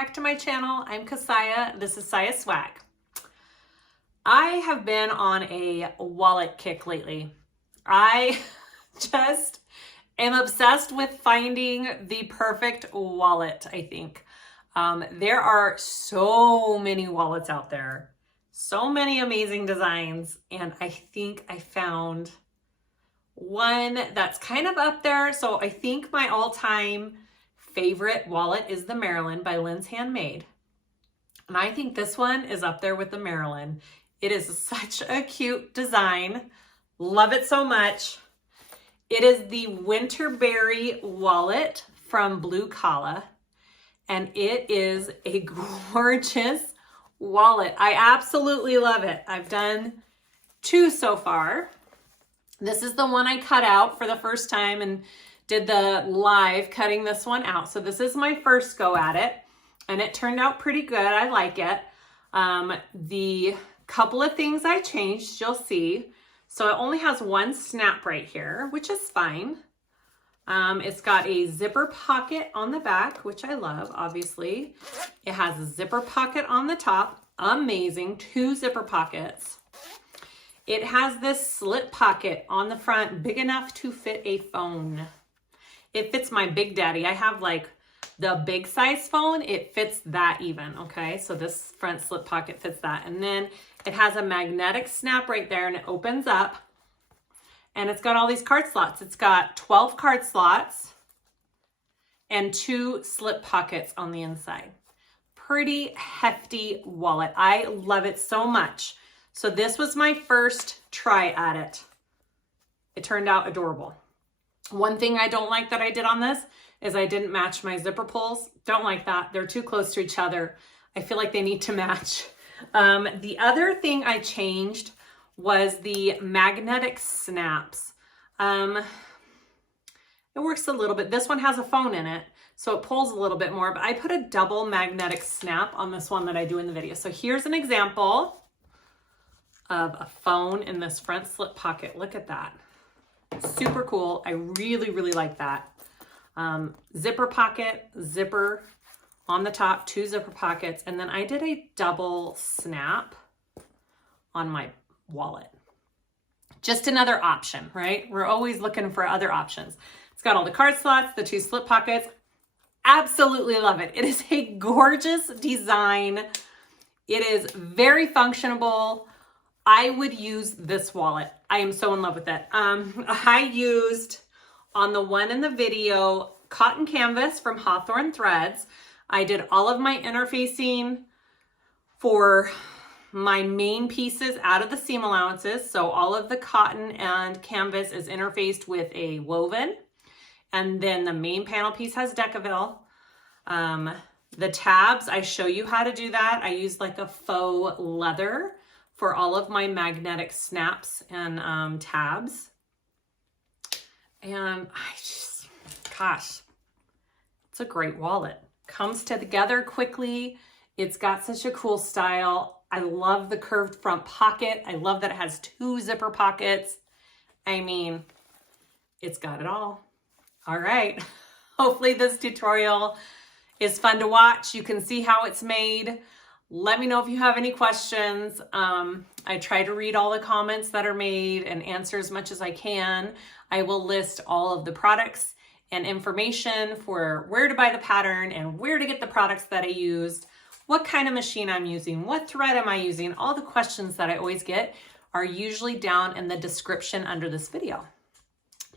back to my channel. I'm Kassiah. This is SiahSwag. I have been on a wallet kick lately. I just am obsessed with finding the perfect wallet, I think. There are so many wallets out there, so many amazing designs, and I think I found one that's kind of up there. So I think my all-time favorite wallet is the Maryland by Lynn's Handmade. And I think this one is up there with the Maryland. It is such a cute design. Love it so much. It is the WINTERBERRY wallet from Calla, and it is a gorgeous wallet. I absolutely love it. I've done 2 so far. This is the one I cut out for the first time and did the live cutting this one out. So this is my first go at it, and it turned out pretty good. I like it. The couple of things I changed, you'll see. So it only has one snap right here, which is fine. It's got a zipper pocket on the back, which I love, obviously. It has a zipper pocket on the top. Amazing, 2 zipper pockets. It has this slip pocket on the front, big enough to fit a phone. It fits my Big Daddy. I have like the big size phone. It fits that even, okay? So this front slip pocket fits that. And then it has a magnetic snap right there, and it opens up. And it's got all these card slots. It's got 12 card slots and 2 slip pockets on the inside. Pretty hefty wallet. I love it so much. So this was my first try at it. It turned out adorable. One thing I don't like that I did on this is I didn't match my zipper pulls. Don't like that. They're too close to each other. I feel like they need to match. The other thing I changed was the magnetic snaps. It works a little bit. This one has a phone in it, so it pulls a little bit more, but I put a double magnetic snap on this one that I do in the video. So here's an example of a phone in this front slip pocket. Look at that. Super cool. I really, really like that. Zipper pocket, zipper on the top, 2 zipper pockets. And then I did a double snap on my wallet. Just another option, right? We're always looking for other options. It's got all the card slots, the 2 slip pockets. Absolutely love it. It is a gorgeous design. It is very functional. I would use this wallet. I am so in love with it. I used on the one in the video cotton canvas from Hawthorne threads. I did all of my interfacing for my main pieces out of the seam allowances. So all of the cotton and canvas is interfaced with a woven. And then the main panel piece has Decaville. The tabs, I show you how to do that. I use like a faux leather for all of my magnetic snaps and tabs. And gosh, it's a great wallet. Comes together quickly. It's got such a cool style. I love the curved front pocket. I love that it has 2 zipper pockets. I mean, it's got it all. All right. Hopefully this tutorial is fun to watch. You can see how it's made. Let me know if you have any questions. I try to read all the comments that are made and answer as much as I can. I will list all of the products and information for where to buy the pattern and where to get the products that I used, what kind of machine I'm using, what thread am I using. All the questions that I always get are usually down in the description under this video.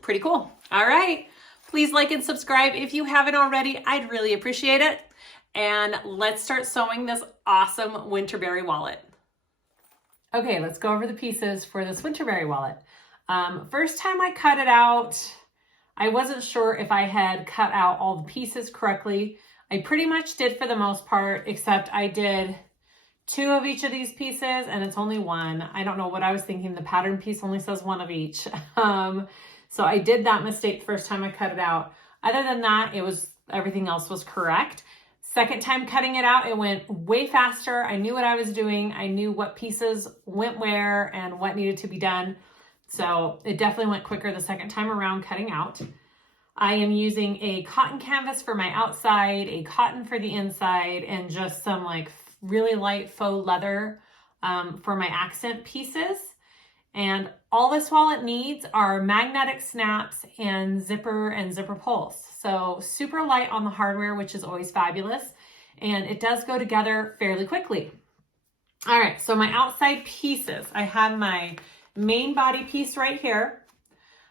Pretty cool. All right. Please like and subscribe if you haven't already. I'd really appreciate it. And let's start sewing this awesome WINTERBERRY wallet. Okay, let's go over the pieces for this WINTERBERRY wallet. First time I cut it out, I wasn't sure if I had cut out all the pieces correctly. I pretty much did for the most part, except I did 2 of each of these pieces and it's only 1. I don't know what I was thinking. The pattern piece only says 1 of each. So I did that mistake the first time I cut it out. Other than that, everything else was correct. Second time cutting it out, it went way faster. I knew what I was doing. I knew what pieces went where and what needed to be done. So it definitely went quicker the second time around cutting out. I am using a cotton canvas for my outside, a cotton for the inside, and just some like really light faux leather for my accent pieces. And all this wallet needs are magnetic snaps and zipper pulls. So super light on the hardware, which is always fabulous. And it does go together fairly quickly. All right, so my outside pieces. I have my main body piece right here.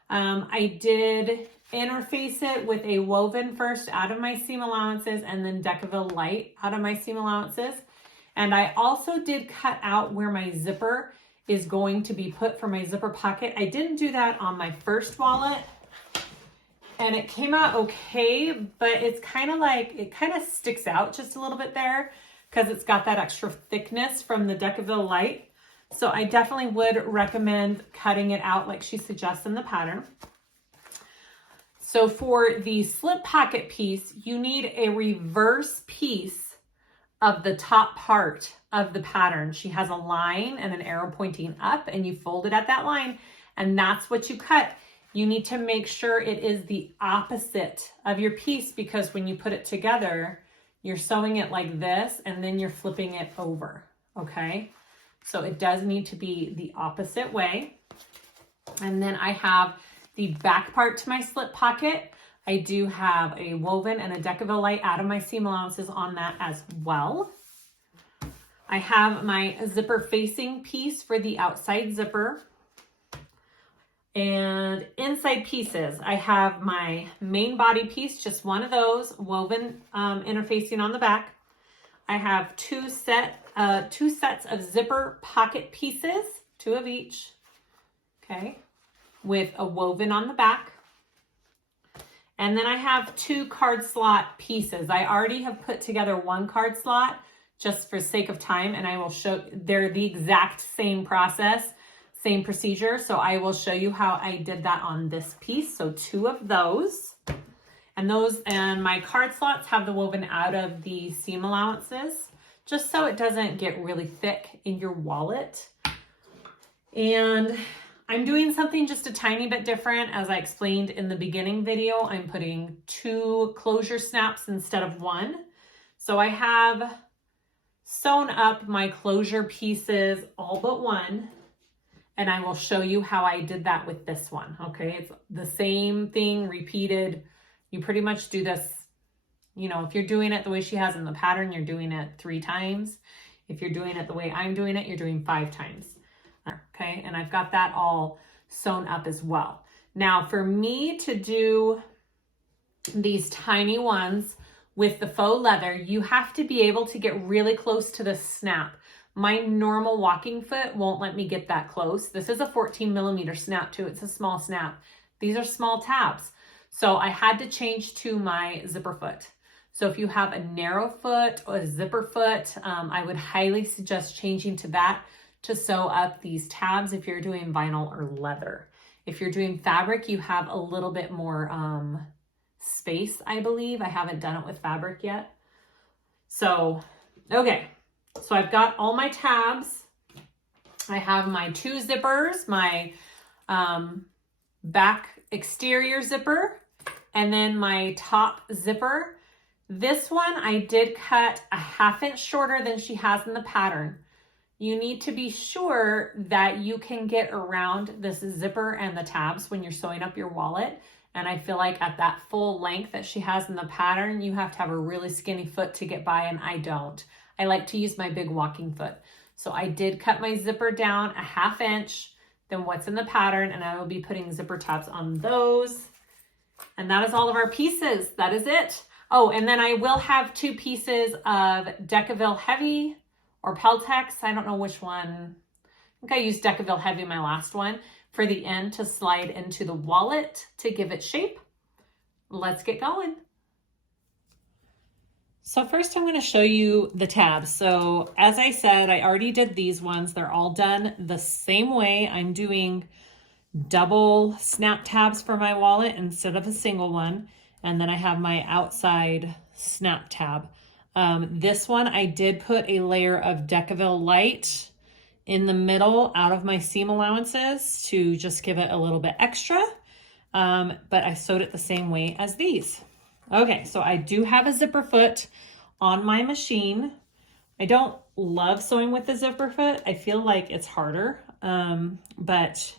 I did interface it with a woven first out of my seam allowances and then Decaville light out of my seam allowances. And I also did cut out where my zipper is going to be put for my zipper pocket. I didn't do that on my first wallet and it came out okay, but it's kind of like, it kind of sticks out just a little bit there because it's got that extra thickness from the Decaville light. So I definitely would recommend cutting it out like she suggests in the pattern. So for the slip pocket piece, you need a reverse piece of the top part of the pattern. She has a line and an arrow pointing up and you fold it at that line and that's what you cut. You need to make sure it is the opposite of your piece because when you put it together, you're sewing it like this and then you're flipping it over, okay? So it does need to be the opposite way. And then I have the back part to my slip pocket. I do have a woven and a Decaville light out of my seam allowances on that as well. I have my zipper facing piece for the outside zipper. And inside pieces, I have my main body piece, just one of those, woven interfacing on the back. I have two sets of zipper pocket pieces, 2 of each, okay, with a woven on the back. And then I have 2 card slot pieces. I already have put together 1 card slot just for sake of time, and I will show, they're the exact same process, same procedure. So I will show you how I did that on this piece. So 2 of those. And my card slots have the woven out of the seam allowances, just so it doesn't get really thick in your wallet. And I'm doing something just a tiny bit different. As I explained in the beginning video, I'm putting 2 closure snaps instead of 1. So I have sewn up my closure pieces all but 1. And I will show you how I did that with this one, okay? It's the same thing repeated. You pretty much do this, you know, if you're doing it the way she has in the pattern, you're doing it 3 times. If you're doing it the way I'm doing it, you're doing 5 times, okay? And I've got that all sewn up as well. Now, for me to do these tiny ones with the faux leather, you have to be able to get really close to the snap. My normal walking foot won't let me get that close. This is a 14mm snap too. It's a small snap. These are small tabs. So I had to change to my zipper foot. So if you have a narrow foot or a zipper foot, I would highly suggest changing to that to sew up these tabs if you're doing vinyl or leather. If you're doing fabric, you have a little bit more space, I believe. I haven't done it with fabric yet. So, okay. So I've got all my tabs. I have my 2 zippers, my back exterior zipper, and then my top zipper. This one I did cut a 1/2 inch shorter than she has in the pattern. You need to be sure that you can get around this zipper and the tabs when you're sewing up your wallet. And I feel like at that full length that she has in the pattern, you have to have a really skinny foot to get by, and I don't. I like to use my big walking foot. So I did cut my zipper down a 1/2 inch than what's in the pattern, and I will be putting zipper tabs on those. And that is all of our pieces. That is it. Oh, and then I will have 2 pieces of Decaville Heavy or Peltex. I don't know which one. I think I used Decaville Heavy, my last one, for the end to slide into the wallet to give it shape. Let's get going. So first I'm going to show you the tabs. So as I said, I already did these ones. They're all done the same way. I'm doing double snap tabs for my wallet instead of a single one. And then I have my outside snap tab. This one, I did put a layer of Decaville light in the middle out of my seam allowances to just give it a little bit extra. but I sewed it the same way as these. Okay, so I do have a zipper foot on my machine. I don't love sewing with the zipper foot. I feel like it's harder, but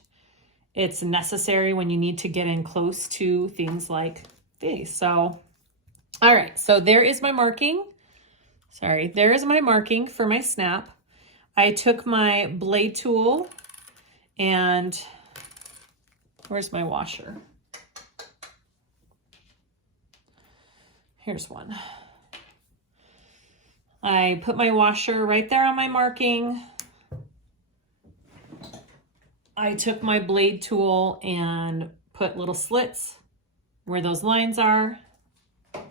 it's necessary when you need to get in close to things like these. So, all right, so there is my marking. Sorry, there is my marking for my snap. I took my blade tool and where's my washer? Here's one. I put my washer right there on my marking. I took my blade tool and put little slits where those lines are. All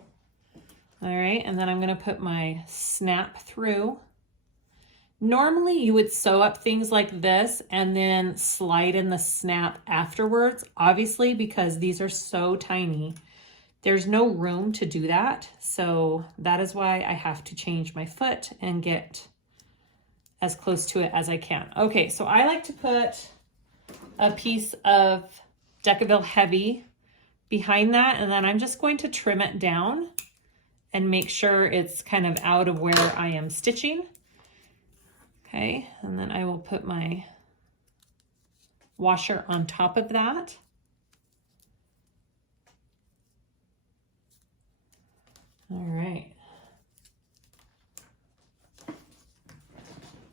right, and then I'm gonna put my snap through. Normally you would sew up things like this and then slide in the snap afterwards, obviously because these are so tiny. There's no room to do that. So that is why I have to change my foot and get as close to it as I can. Okay, so I like to put a piece of Decaville Heavy behind that, and then I'm just going to trim it down and make sure it's kind of out of where I am stitching. Okay, and then I will put my washer on top of that. All right.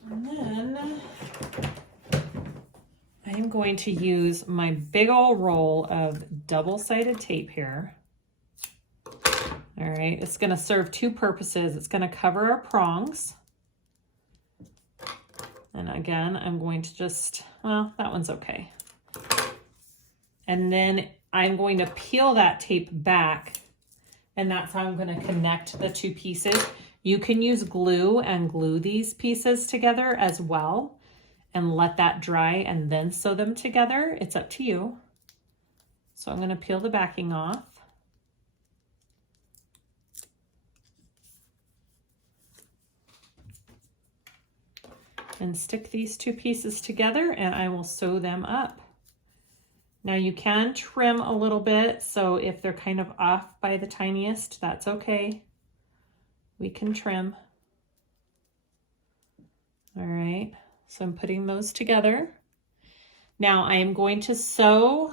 And then I am going to use my big old roll of double-sided tape here. All right, it's gonna serve two purposes. It's gonna cover our prongs. And again, I'm going to just, well, that one's okay. And then I'm going to peel that tape back, and that's how I'm going to connect the two pieces. You can use glue and glue these pieces together as well and let that dry and then sew them together. It's up to you. So I'm going to peel the backing off. And stick these two pieces together and I will sew them up. Now you can trim a little bit, so if they're kind of off by the tiniest, that's okay. We can trim. All right, so I'm putting those together. Now I am going to sew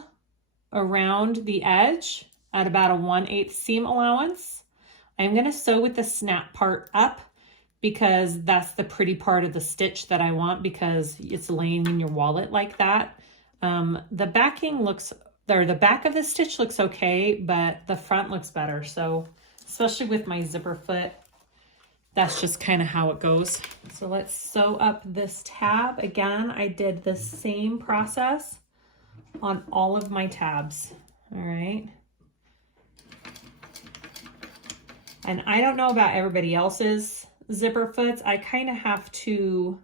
around the edge at about a 1/8 seam allowance. I'm gonna sew with the snap part up because that's the pretty part of the stitch that I want because it's laying in your wallet like that. The backing looks, or the back of the stitch looks okay, but the front looks better. So especially with my zipper foot, that's just kind of how it goes. So let's sew up this tab. Again, I did the same process on all of my tabs. All right. And I don't know about everybody else's zipper foots. I kind of have to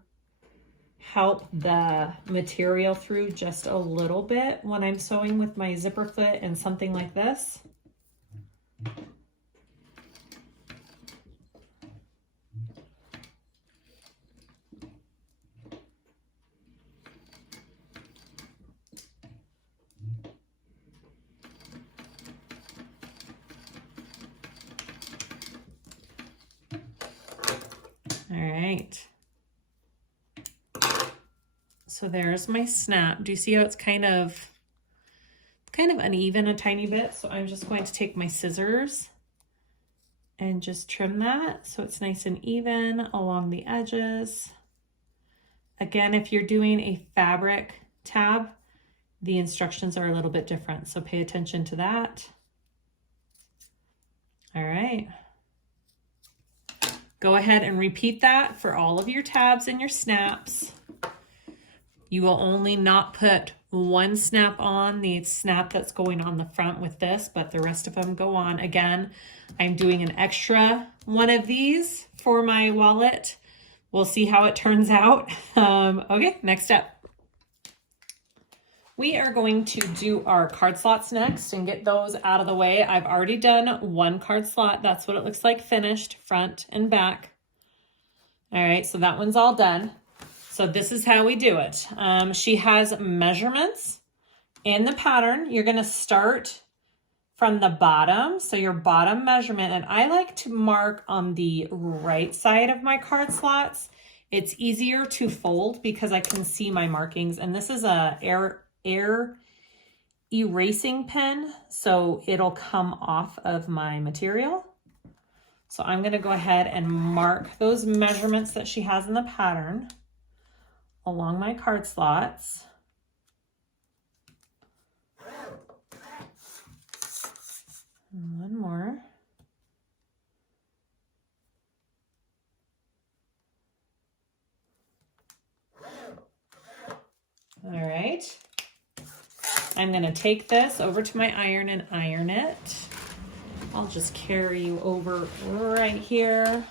help the material through just a little bit when I'm sewing with my zipper foot and something like this. All right. So there's my snap. Do you see how it's kind of uneven a tiny bit? So I'm just going to take my scissors and just trim that so it's nice and even along the edges. Again, if you're doing a fabric tab, the instructions are a little bit different, so pay attention to that. All right. Go ahead and repeat that for all of your tabs and your snaps. You will only not put one snap on, the snap that's going on the front with this, but the rest of them go on. Again, I'm doing an extra one of these for my wallet. We'll see how it turns out. Okay, next up. We are going to do our card slots next and get those out of the way. I've already done one card slot. That's what it looks like finished, front and back. All right, so that one's all done. So this is how we do it. She has measurements in the pattern, you're going to start from the bottom, so your bottom measurement, and I like to mark on the right side of my card slots. It's easier to fold because I can see my markings, and this is a air erasing pen, so it'll come off of my material. So I'm going to go ahead and mark those measurements that she has in the pattern along my card slots. And one more. All right. I'm going to take this over to my iron and iron it. I'll just carry you over right here.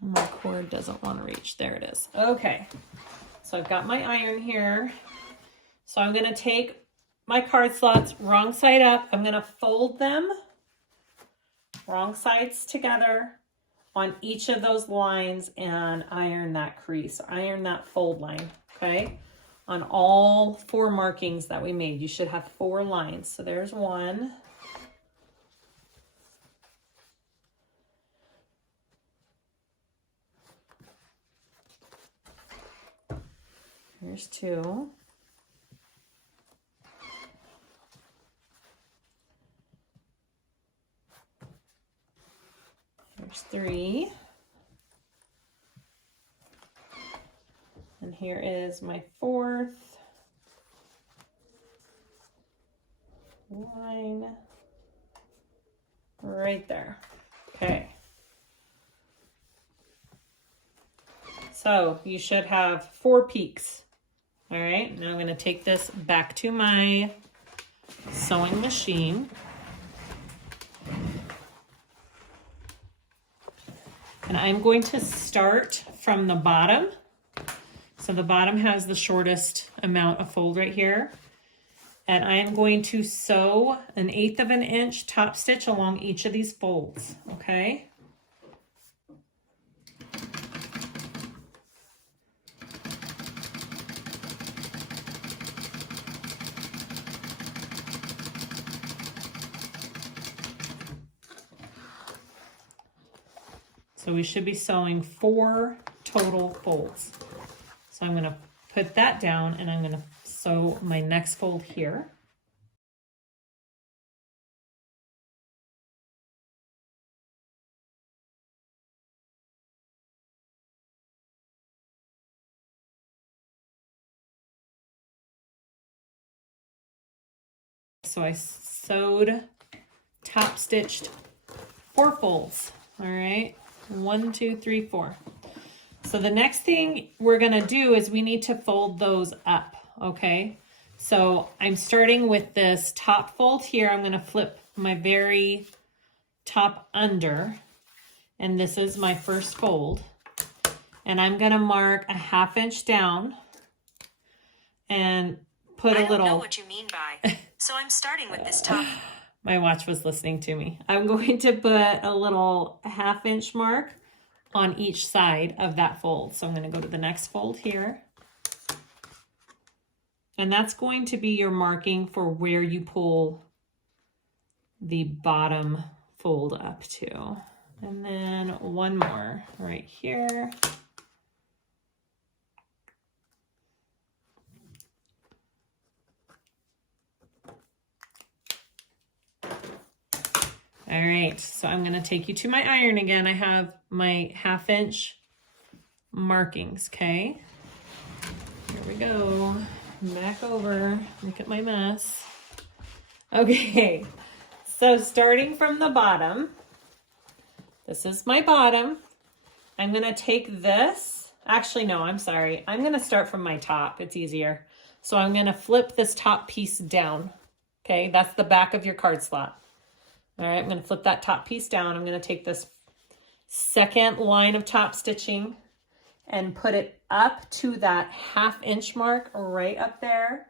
My cord doesn't want to reach. There it is. Okay. So I've got my iron here. So I'm going to take my card slots wrong side up. I'm going to fold them wrong sides together on each of those lines and iron that crease, iron that fold line, okay? On all 4 markings that we made, you should have 4 lines. So there's 1. Here's 2. Here's 3. And here is my 4th line right there. Okay. So you should have 4 peaks. All right, now I'm going to take this back to my sewing machine. And I'm going to start from the bottom. So the bottom has the shortest amount of fold right here. And I am going to sew 1/8 of an inch top stitch along each of these folds, okay? So we should be sewing 4 total folds. So I'm going to put that down and I'm going to sew my next fold here. So I sewed, top stitched 4 folds. All right, 1, 2, 3, 4. So the next thing we're gonna do is we need to fold those up, okay? So I'm starting with this top fold here. I'm gonna flip my very top under, and this is my first fold. And I'm gonna mark a 1/2 inch down and put a little... I don't know what you mean by, so I'm starting with this top. My watch was listening to me. I'm going to put a little 1/2 inch mark on each side of that fold. So I'm going to go to the next fold here. And that's going to be your marking for where you pull the bottom fold up to. And then one more right here. All right, so I'm gonna take you to my iron again. I have my 1/2 inch markings, okay? Here we go, back over, look at my mess. Okay, so starting from the bottom, this is my bottom. I'm gonna take this, actually no, I'm sorry. I'm gonna start from my top, it's easier. So I'm gonna flip this top piece down, okay? That's the back of your card slot. All right, I'm going to flip that top piece down. I'm going to take this second line of top stitching and put it up to that 1/2 inch mark right up there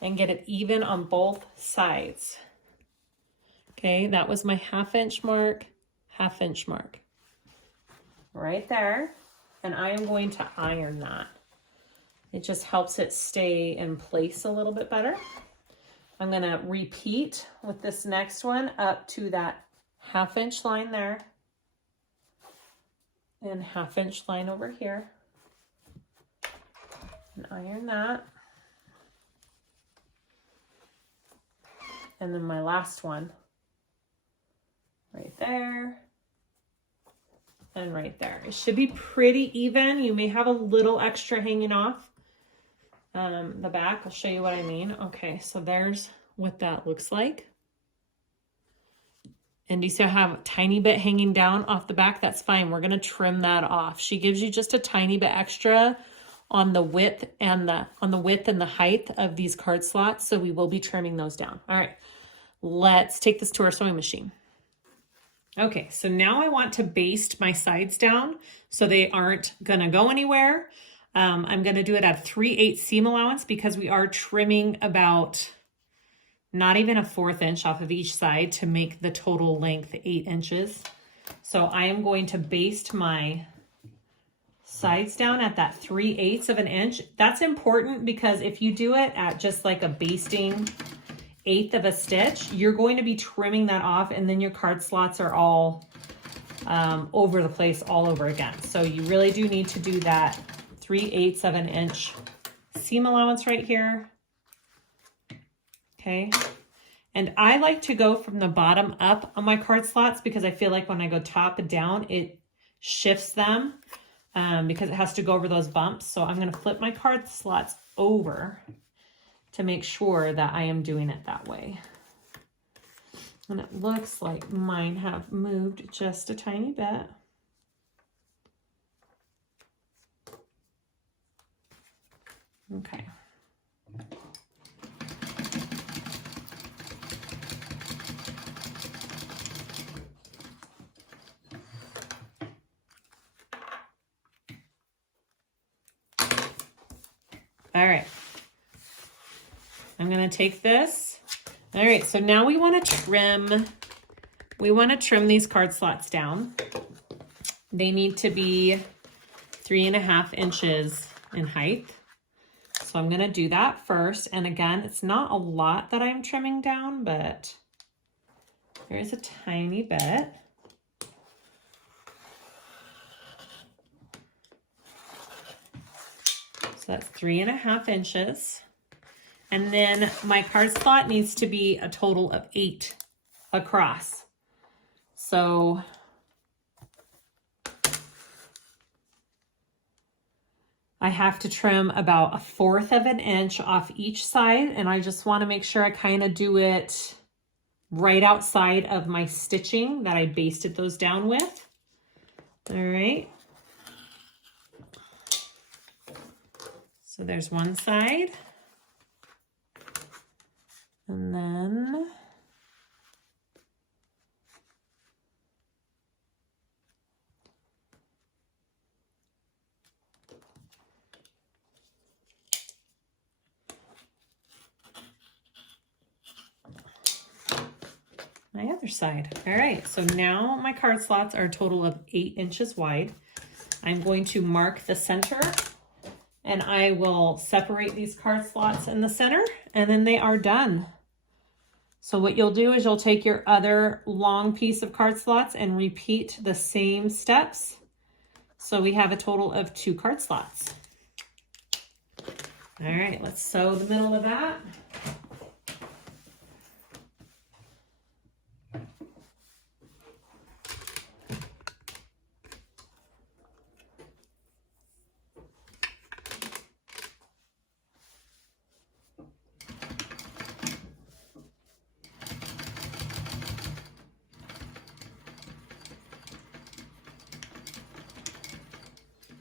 and get it even on both sides. Okay, that was my 1/2 inch mark, 1/2 inch mark right there. And I am going to iron that. It just helps it stay in place a little bit better. I'm gonna repeat with this next one up to that 1/2 inch line there and 1/2 inch line over here. And iron that. And then my last one right there and right there. It should be pretty even. You may have a little extra hanging off the back. I'll show you what I mean. Okay, so there's what that looks like. And you see I have a tiny bit hanging down off the back. That's fine. We're going to trim that off. She gives you just a tiny bit extra on the width and the height of these card slots. So we will be trimming those down. All right, let's take this to our sewing machine. Okay, so now I want to baste my sides down so they aren't going to go anywhere. I'm going to do it at 3/8 seam allowance because we are trimming about not even a 1/4 inch off of each side to make the total length 8 inches. So I am going to baste my sides down at that 3/8 of an inch. That's important because if you do it at just like a basting 1/8 of a stitch, you're going to be trimming that off and then your card slots are all over the place all over again. So you really do need to do that 3/8 of an inch seam allowance right here. Okay. And I like to go from the bottom up on my card slots because I feel like when I go top and down, it shifts them because it has to go over those bumps. So I'm going to flip my card slots over to make sure that I am doing it that way. And it looks like mine have moved just a tiny bit. Okay. All right. I'm going to take this. All right. So now we want to trim these card slots down. They need to be 3.5 inches in height. So I'm going to do that first. And again, it's not a lot that I'm trimming down, but there's a tiny bit. So that's 3.5 inches. And then my card slot needs to be a total of 8 across. So I have to trim about 1/4 of an inch off each side, and I just want to make sure I kind of do it right outside of my stitching that I basted those down with. All right. So there's one side. And then my other side. All right, so now my card slots are a total of 8 inches wide. I'm going to mark the center and I will separate these card slots in the center and then they are done. So what you'll do is you'll take your other long piece of card slots and repeat the same steps. So we have a total of 2 card slots. All right, let's sew the middle of that.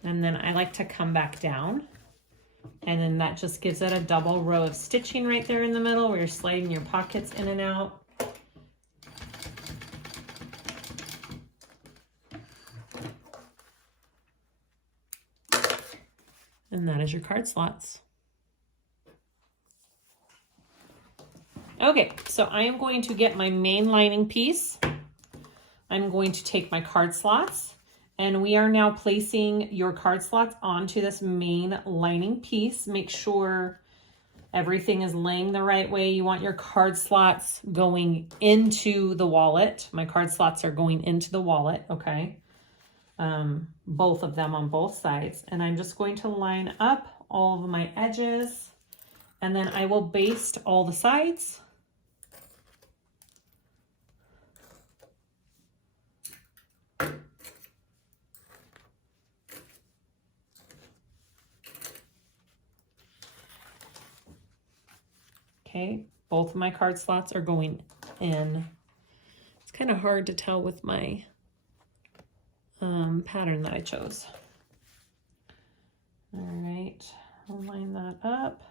And then I like to come back down, and then that just gives it a double row of stitching right there in the middle where you're sliding your pockets in and out. And that is your card slots. Okay, so I am going to get my main lining piece. I'm going to take my card slots And we are now placing your card slots onto this main lining piece. Make sure everything is laying the right way. You want your card slots going into the wallet. My card slots are going into the wallet, okay? Both of them on both sides. And I'm just going to line up all of my edges, and then I will baste all the sides. Okay, both of my card slots are going in. It's kind of hard to tell with my pattern that I chose. All right, I'll line that up.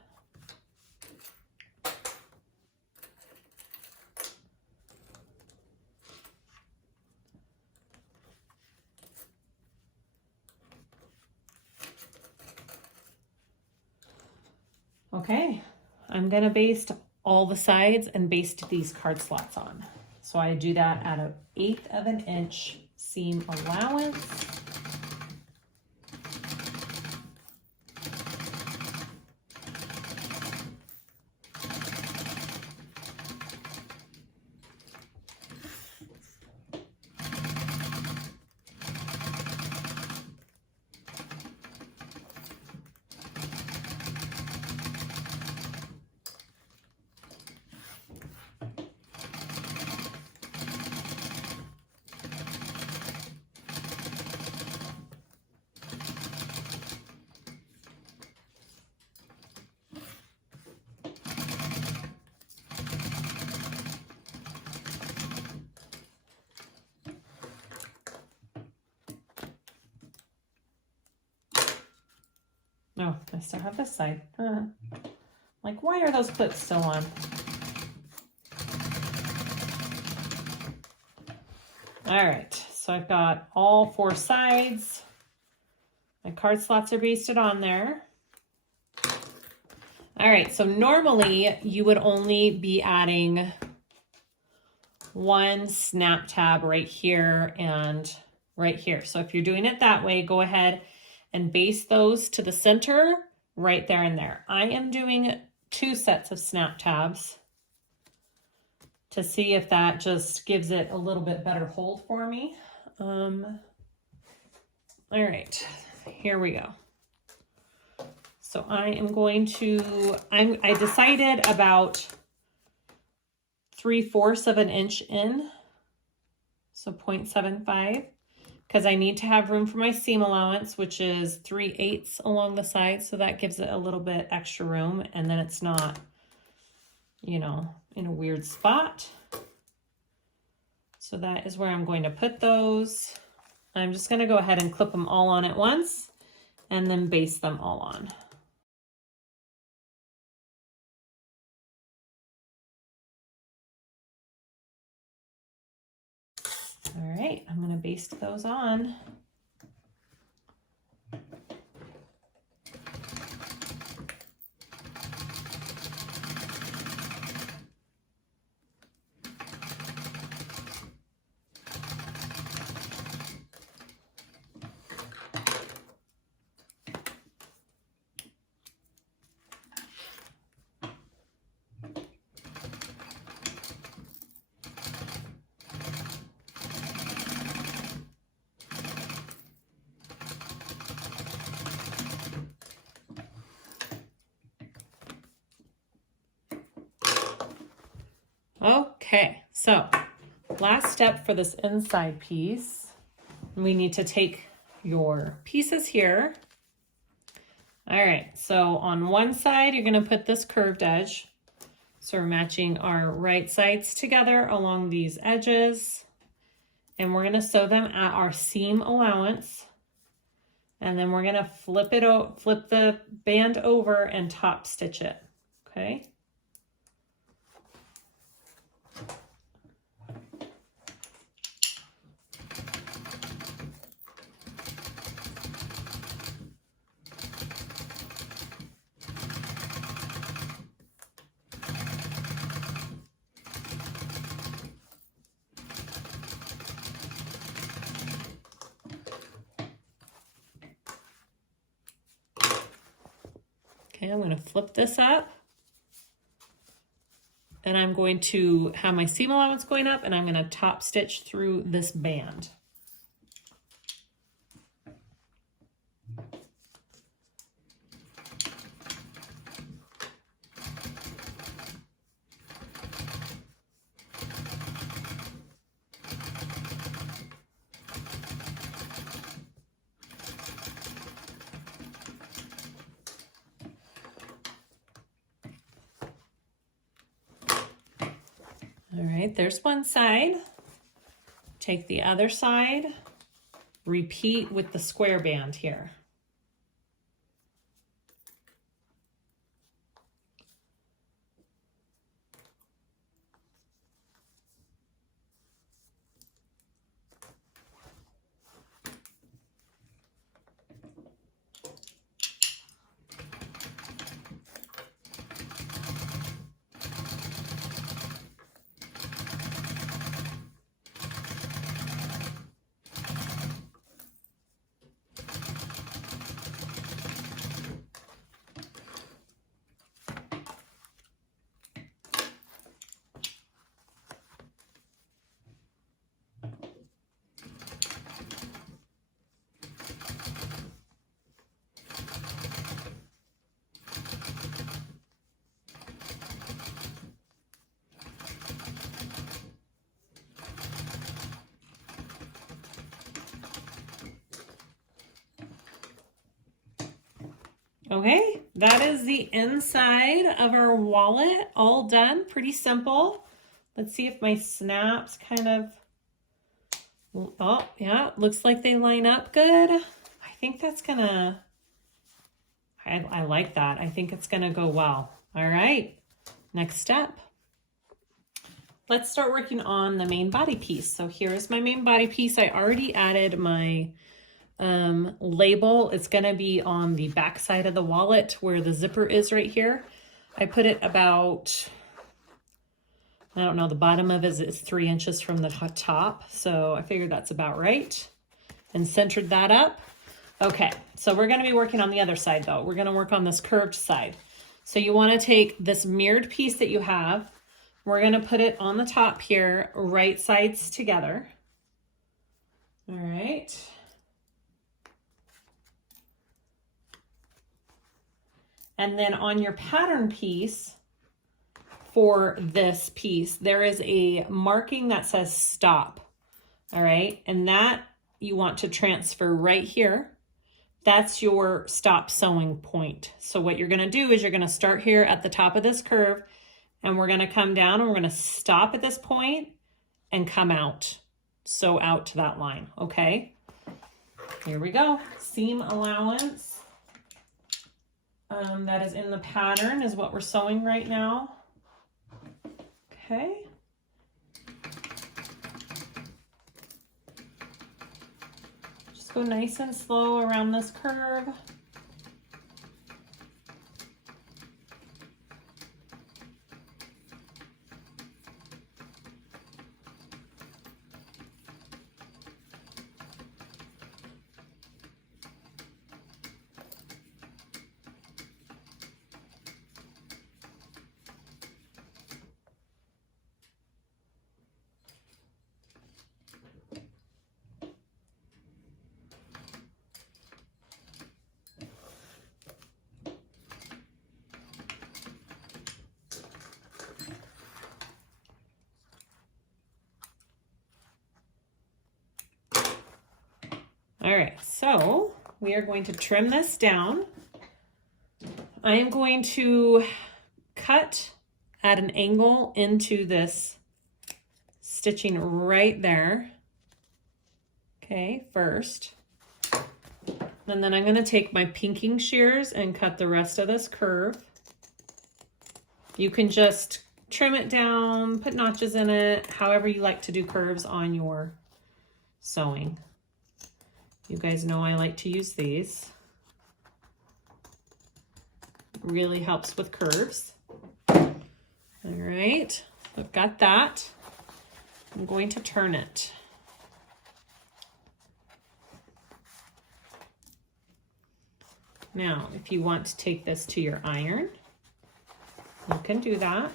Okay, I'm gonna baste all the sides and baste these card slots on. So I do that at 1/8 of an inch seam allowance. Oh, I still have this side. Like, why are those clips still on? All right, so I've got all 4 sides. My card slots are basted on there. All right, so normally you would only be adding 1 snap tab right here and right here. So if you're doing it that way, go ahead and baste those to the center right there and there. I am doing 2 sets of snap tabs to see if that just gives it a little bit better hold for me. All right, here we go. So I am going to, I decided about 3/4 of an inch in, so 0.75. Because I need to have room for my seam allowance, which is 3/8 along the side. So that gives it a little bit extra room, and then it's not, you know, in a weird spot. So that is where I'm going to put those. I'm just going to go ahead and clip them all on at once and then baste them all on. All right, I'm going to baste those on. Okay, so last step for this inside piece, we need to take your pieces here. All right, so on one side, you're gonna put this curved edge. So we're matching our right sides together along these edges, and we're gonna sew them at our seam allowance. And then we're gonna flip the band over and top stitch it, okay? Okay, I'm going to flip this up. And I'm going to have my seam allowance going up, and I'm going to top stitch through this band. All right, there's one side. Take the other side, repeat with the square band here. Okay, that is the inside of our wallet all done. Pretty simple. Let's see if my snaps kind of, oh yeah, looks like they line up good. I think that's gonna, I like that. I think it's gonna go well. All right, next step. Let's start working on the main body piece. So here is my main body piece. I already added my label. It's going to be on the back side of the wallet where the zipper is right here. I put it about, I don't know, the bottom of it is 3 inches from the top. So I figured that's about right, and centered that up. Okay, so we're going to be working on the other side though. We're going to work on this curved side. So you want to take this mirrored piece that you have. We're going to put it on the top here, right sides together. All right. And then on your pattern piece for this piece, there is a marking that says stop. All right. And that you want to transfer right here. That's your stop sewing point. So what you're going to do is you're going to start here at the top of this curve, and we're going to come down and we're going to stop at this point and come out. Sew out to that line. Okay. Here we go. Seam allowance. That is in the pattern is what we're sewing right now. Okay. Just go nice and slow around this curve. All right, so we are going to trim this down. I am going to cut at an angle into this stitching right there. Okay, first. And then I'm going to take my pinking shears and cut the rest of this curve. You can just trim it down, put notches in it, however you like to do curves on your sewing. You guys know I like to use these. Really helps with curves. All right, I've got that. I'm going to turn it. Now, if you want to take this to your iron, you can do that.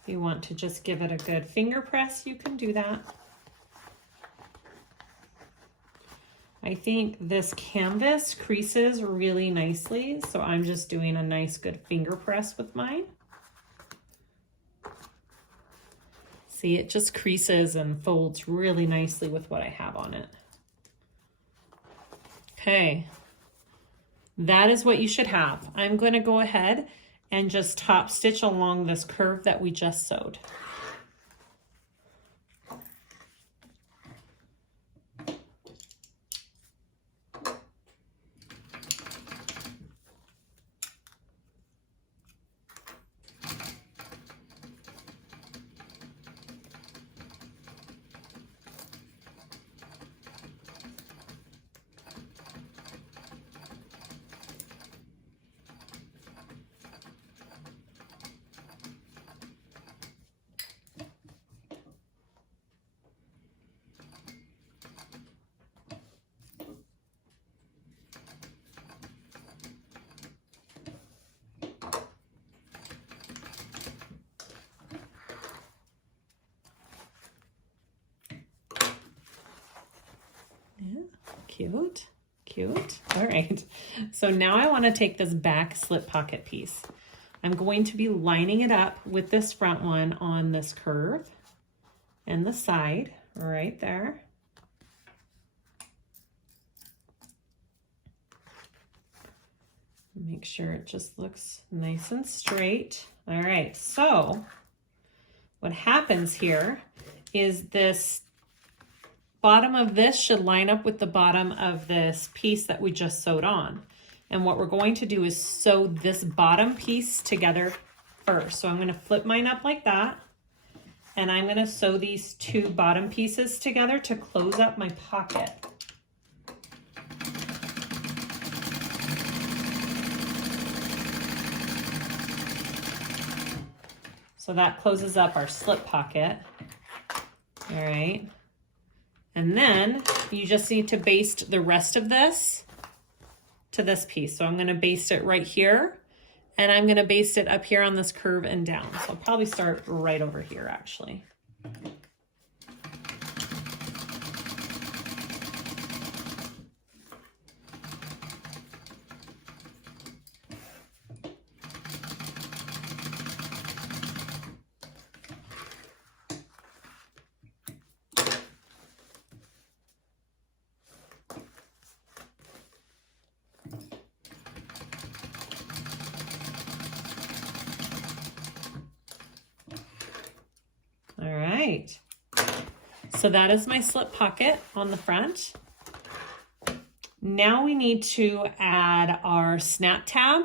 If you want to just give it a good finger press, you can do that. I think this canvas creases really nicely, so I'm just doing a nice good finger press with mine. See, it just creases and folds really nicely with what I have on it. Okay, that is what you should have. I'm going to go ahead and just top stitch along this curve that we just sewed. Cute, cute. All right, so now I want to take this back slip pocket piece. I'm going to be lining it up with this front one on this curve and the side right there. Make sure it just looks nice and straight. All right, so what happens here is this bottom of this should line up with the bottom of this piece that we just sewed on. And what we're going to do is sew this bottom piece together first. So I'm going to flip mine up like that. And I'm going to sew these two bottom pieces together to close up my pocket. So that closes up our slip pocket. All right. And then you just need to baste the rest of this to this piece. So I'm going to baste it right here, and I'm going to baste it up here on this curve and down. So I'll probably start right over here actually. All right, so that is my slip pocket on the front. Now we need to add our snap tab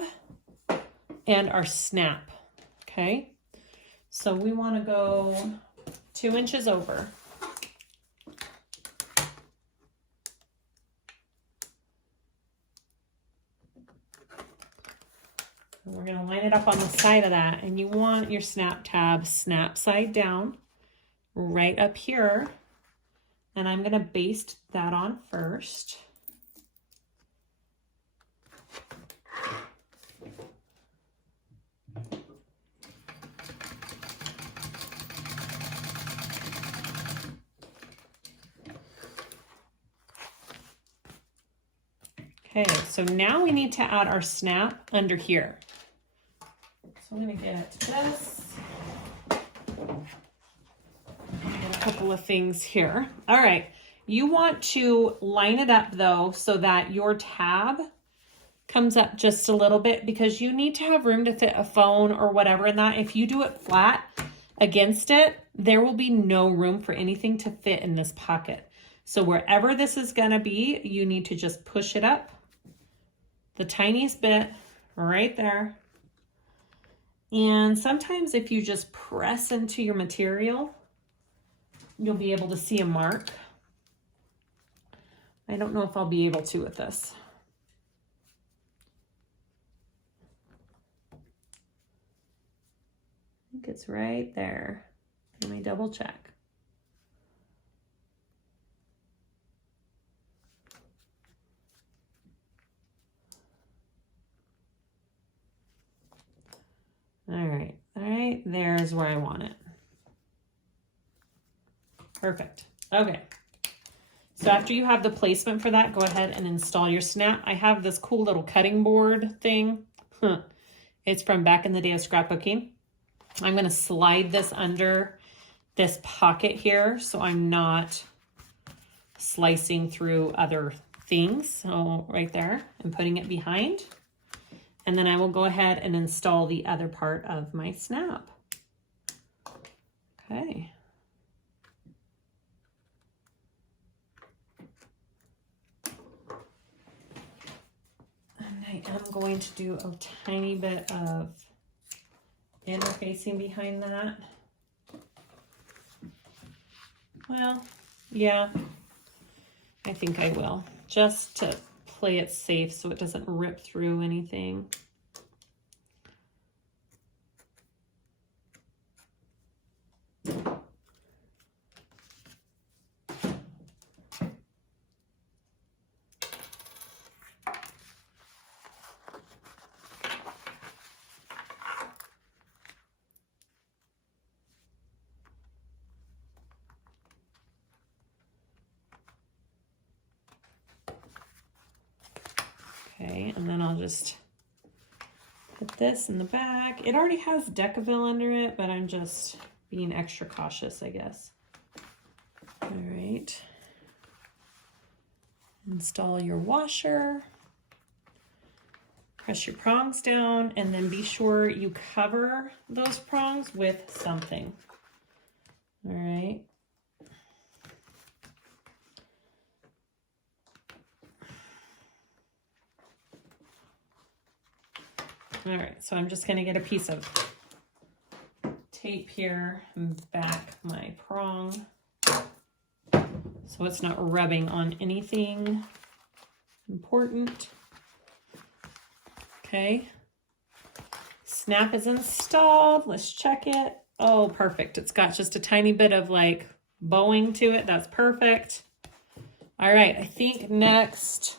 and our snap, okay? So we want to go 2 inches over. And we're going to line it up on the side of that, and you want your snap tab snap side down right up here, and I'm going to baste that on first. Okay, so now we need to add our snap under here. So I'm going to get this. Get a couple of things here. All right, you want to line it up though so that your tab comes up just a little bit, because you need to have room to fit a phone or whatever in that. If you do it flat against it, there will be no room for anything to fit in this pocket. So wherever this is going to be, you need to just push it up the tiniest bit right there. And sometimes if you just press into your material, you'll be able to see a mark. I don't know if I'll be able to with this. I think it's right there. Let me double check. is where I want it. Perfect. Okay. So after you have the placement for that, go ahead and install your snap. I have this cool little cutting board thing. It's from back in the day of scrapbooking. I'm going to slide this under this pocket here so I'm not slicing through other things. So right there, I'm putting it behind. And then I will go ahead and install the other part of my snap. Okay. And I am going to do a tiny bit of interfacing behind that. Well, yeah, I think I will, just to play it safe so it doesn't rip through anything. Okay, and then I'll just put this in the back. It already has Decaville under it, but I'm just being extra cautious, I guess. All right. Install your washer. Press your prongs down, and then be sure you cover those prongs with something. All right. All right, so I'm just going to get a piece of tape here and back my prong so it's not rubbing on anything important. Okay, snap is installed. Let's check it. Oh, perfect. It's got just a tiny bit of like bowing to it. That's perfect. All right, I think next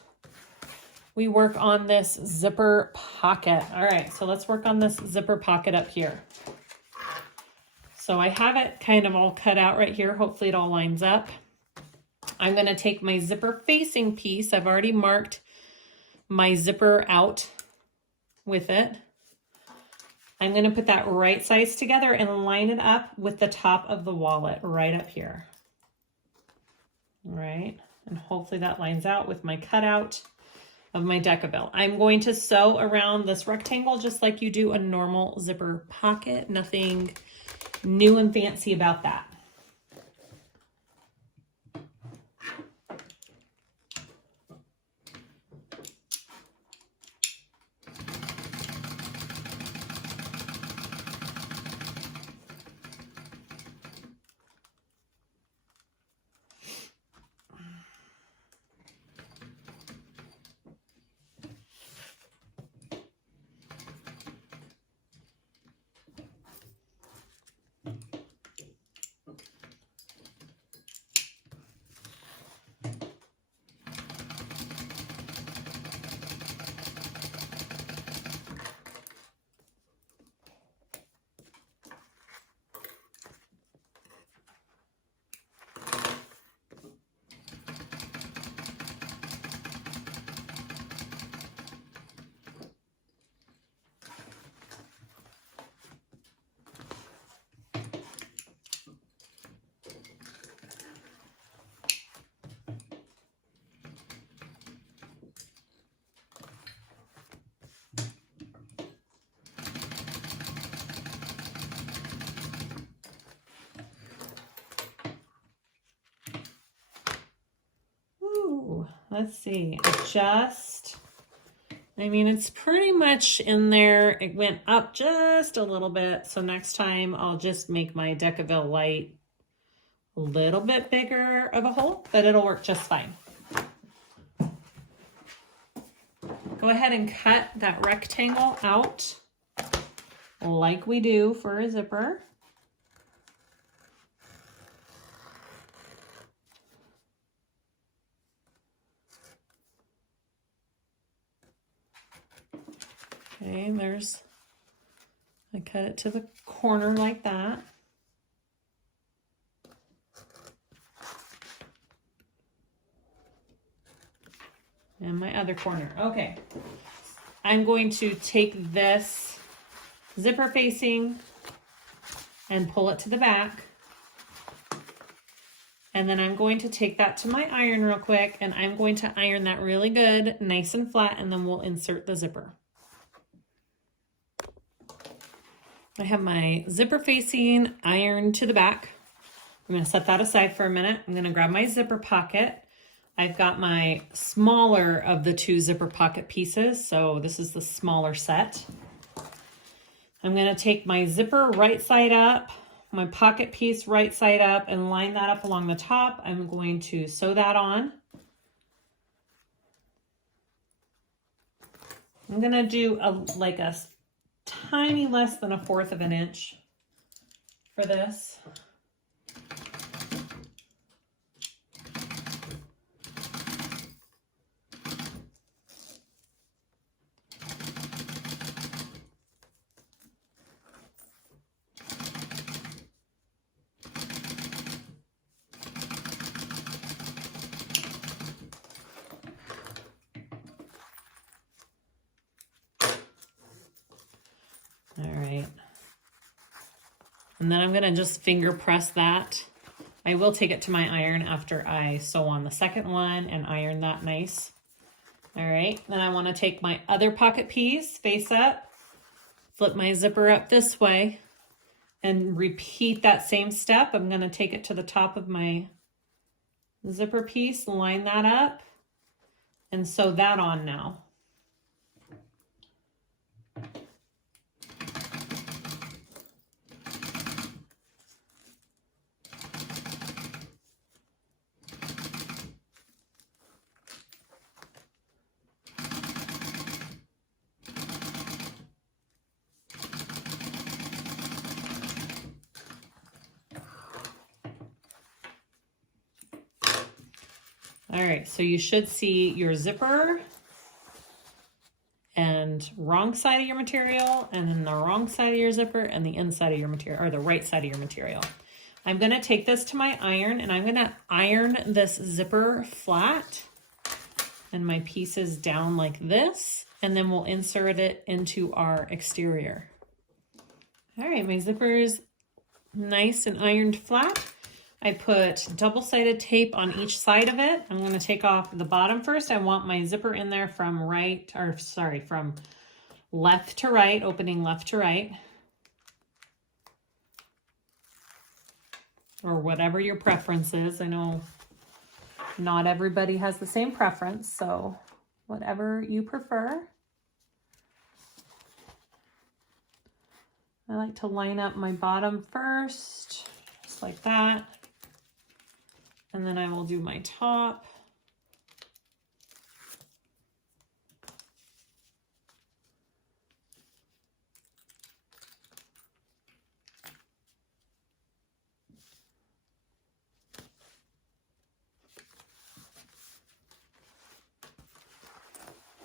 we work on this zipper pocket. All right, so let's work on this zipper pocket up here. So I have it kind of all cut out right here. Hopefully it all lines up. I'm gonna take my zipper facing piece. I've already marked my zipper out with it. I'm gonna put that right size together and line it up with the top of the wallet right up here. All right, and hopefully that lines out with my cutout of my Decaville. I'm going to sew around this rectangle just like you do a normal zipper pocket. Nothing new and fancy about that. Let's see, adjust. I mean, it's pretty much in there. It went up just a little bit. So next time I'll just make my Decaville light a little bit bigger of a hole, but it'll work just fine. Go ahead and cut that rectangle out like we do for a zipper. Okay, there's a cut it to the corner like that. And my other corner. Okay. I'm going to take this zipper facing and pull it to the back. And then I'm going to take that to my iron real quick, and I'm going to iron that really good, nice and flat, and then we'll insert the zipper. I have my zipper facing ironed to the back. I'm going to set that aside for a minute. I'm going to grab my zipper pocket. I've got my smaller of the two zipper pocket pieces, so this is the smaller set. I'm going to take my zipper right side up, my pocket piece right side up, and line that up along the top. I'm going to sew that on. I'm going to do like a tiny less than 1/4 of an inch for this. All right. And then I'm going to just finger press that. I will take it to my iron after I sew on the second one and iron that nice. All right. Then I want to take my other pocket piece face up, flip my zipper up this way, and repeat that same step. I'm going to take it to the top of my zipper piece, line that up, and sew that on now. All right, so you should see your zipper and wrong side of your material, and then the wrong side of your zipper and the inside of your material, or the right side of your material. I'm gonna take this to my iron, and I'm gonna iron this zipper flat and my pieces down like this, and then we'll insert it into our exterior. All right, my zipper is nice and ironed flat. I put double-sided tape on each side of it. I'm going to take off the bottom first. I want my zipper in there from from left to right, opening left to right. Or whatever your preference is. I know not everybody has the same preference, so whatever you prefer. I like to line up my bottom first, just like that. And then I will do my top.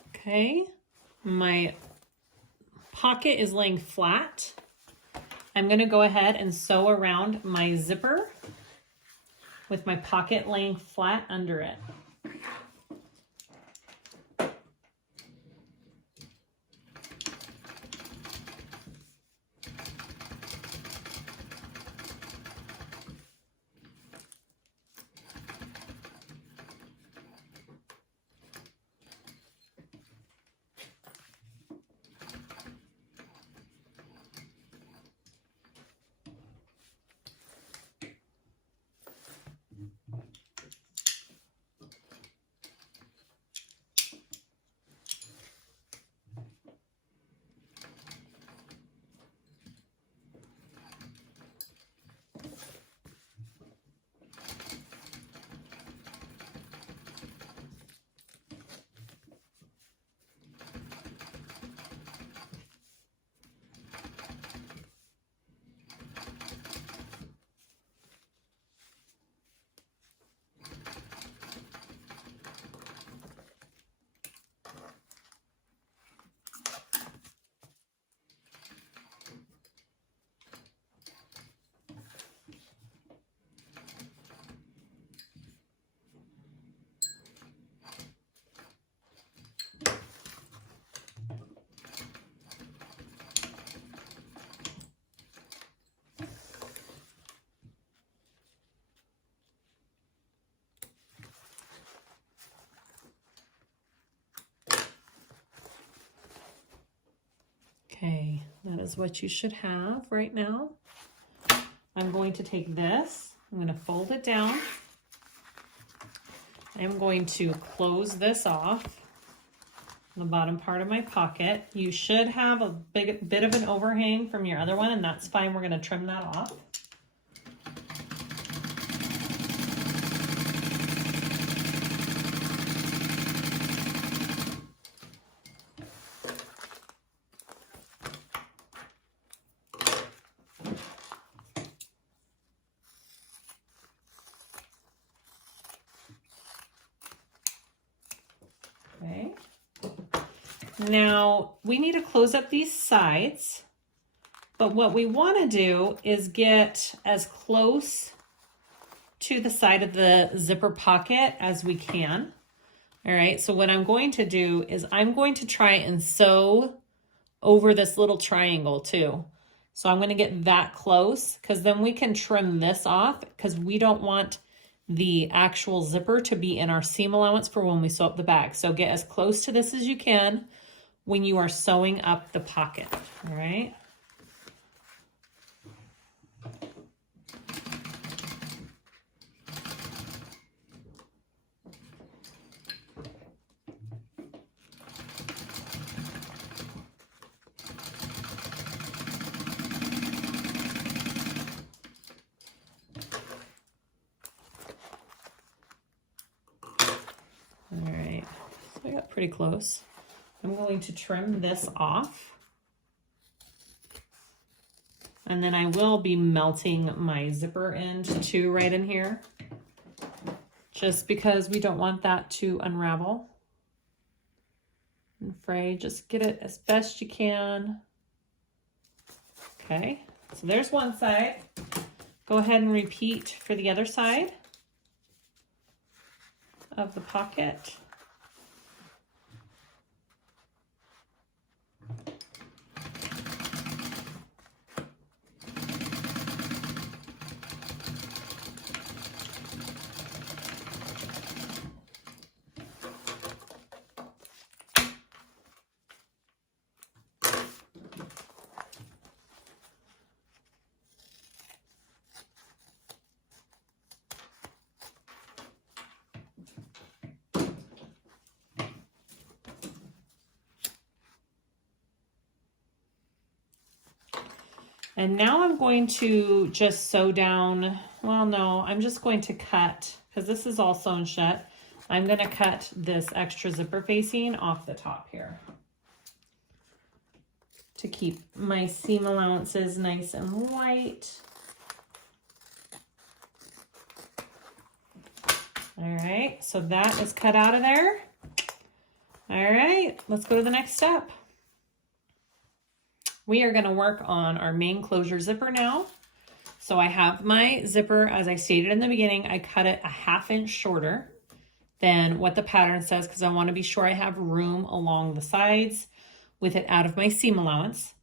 Okay, my pocket is laying flat. I'm going to go ahead and sew around my zipper with my pocket laying flat under it. Okay, that is what you should have right now. I'm going to take this, I'm going to fold it down. I'm going to close this off, the bottom part of my pocket. You should have a bit of an overhang from your other one, and that's fine. We're going to trim that off. Okay. Now we need to close up these sides, but what we want to do is get as close to the side of the zipper pocket as we can. All right, so what I'm going to do is I'm going to try and sew over this little triangle too. So I'm going to get that close because then we can trim this off because we don't want the actual zipper to be in our seam allowance for when we sew up the bag. So get as close to this as you can when you are sewing up the pocket, all right? All right, so I got pretty close. I'm going to trim this off. And then I will be melting my zipper end too right in here, just because we don't want that to unravel and fray. Just get it as best you can. Okay, so there's one side. Go ahead and repeat for the other side of the pocket. And now I'm going to just sew down, well, no, I'm just going to cut, because this is all sewn shut, I'm going to cut this extra zipper facing off the top here to keep my seam allowances nice and white. All right, so that is cut out of there. All right, let's go to the next step. We are going to work on our main closure zipper now. So I have my zipper, as I stated in the beginning, I cut it a 1/2 inch shorter than what the pattern says because I want to be sure I have room along the sides with it out of my seam allowance.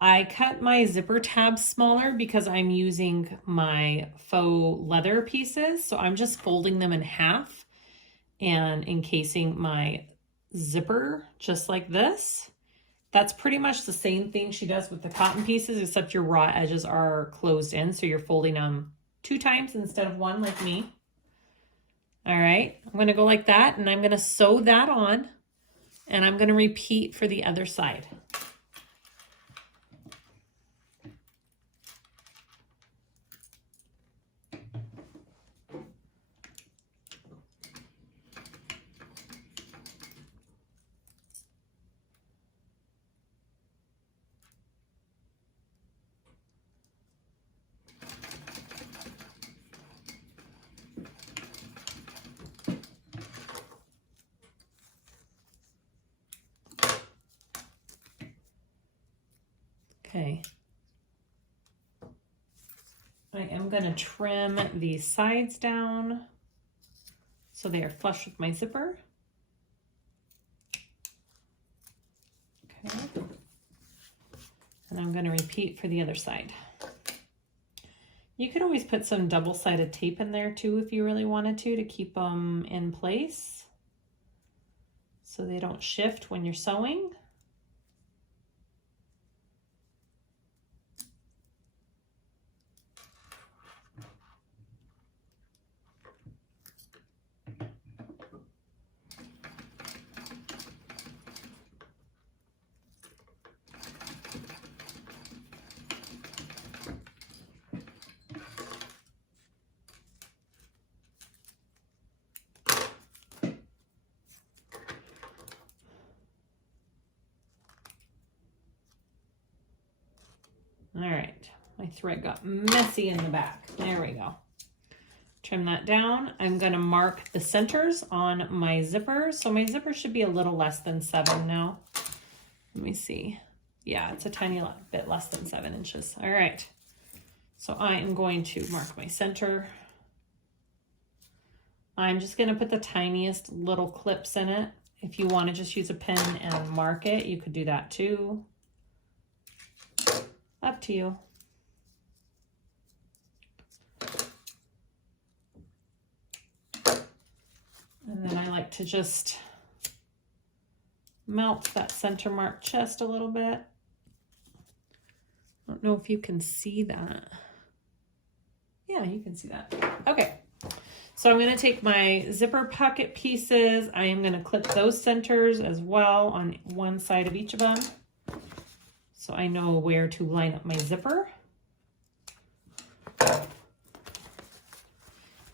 I cut my zipper tabs smaller because I'm using my faux leather pieces. So I'm just folding them in half and encasing my zipper just like this. That's pretty much the same thing she does with the cotton pieces, except your raw edges are closed in. So you're folding them 2 times instead of 1 like me. All right, I'm gonna go like that and I'm gonna sew that on and I'm gonna repeat for the other side. Okay, I am going to trim the sides down so they are flush with my zipper. Okay, and I'm going to repeat for the other side. You could always put some double-sided tape in there too if you really wanted to keep them in place so they don't shift when you're sewing. All right, my thread got messy in the back. There we go. Trim that down. I'm gonna mark the centers on my zipper. So my zipper should be a little less than 7 now. Let me see. Yeah, it's a tiny bit less than 7 inches. All right, so I am going to mark my center. I'm just gonna put the tiniest little clips in it. If you wanna just use a pen and mark it, you could do that too. Up to you. And then I like to just melt that center mark just a little bit. I don't know if you can see that. Yeah, you can see that. Okay, so I'm gonna take my zipper pocket pieces. I am gonna clip those centers as well on one side of each of them, so I know where to line up my zipper.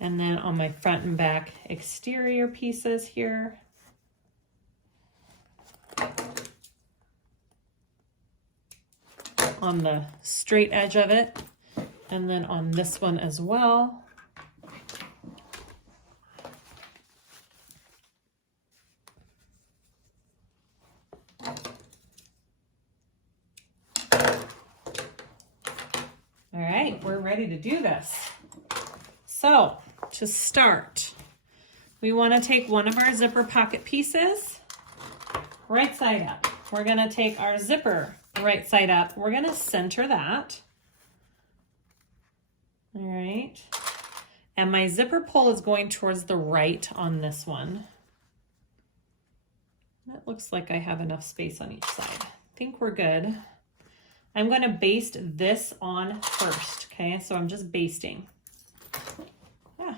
And then on my front and back exterior pieces here, on the straight edge of it, and then on this one as well. All right, we're ready to do this. So to start, we want to take one of our zipper pocket pieces, right side up. We're going to take our zipper right side up. We're going to center that. All right. And my zipper pull is going towards the right on this one. It looks like I have enough space on each side. I think we're good. I'm going to baste this on first, okay? So I'm just basting. Yeah.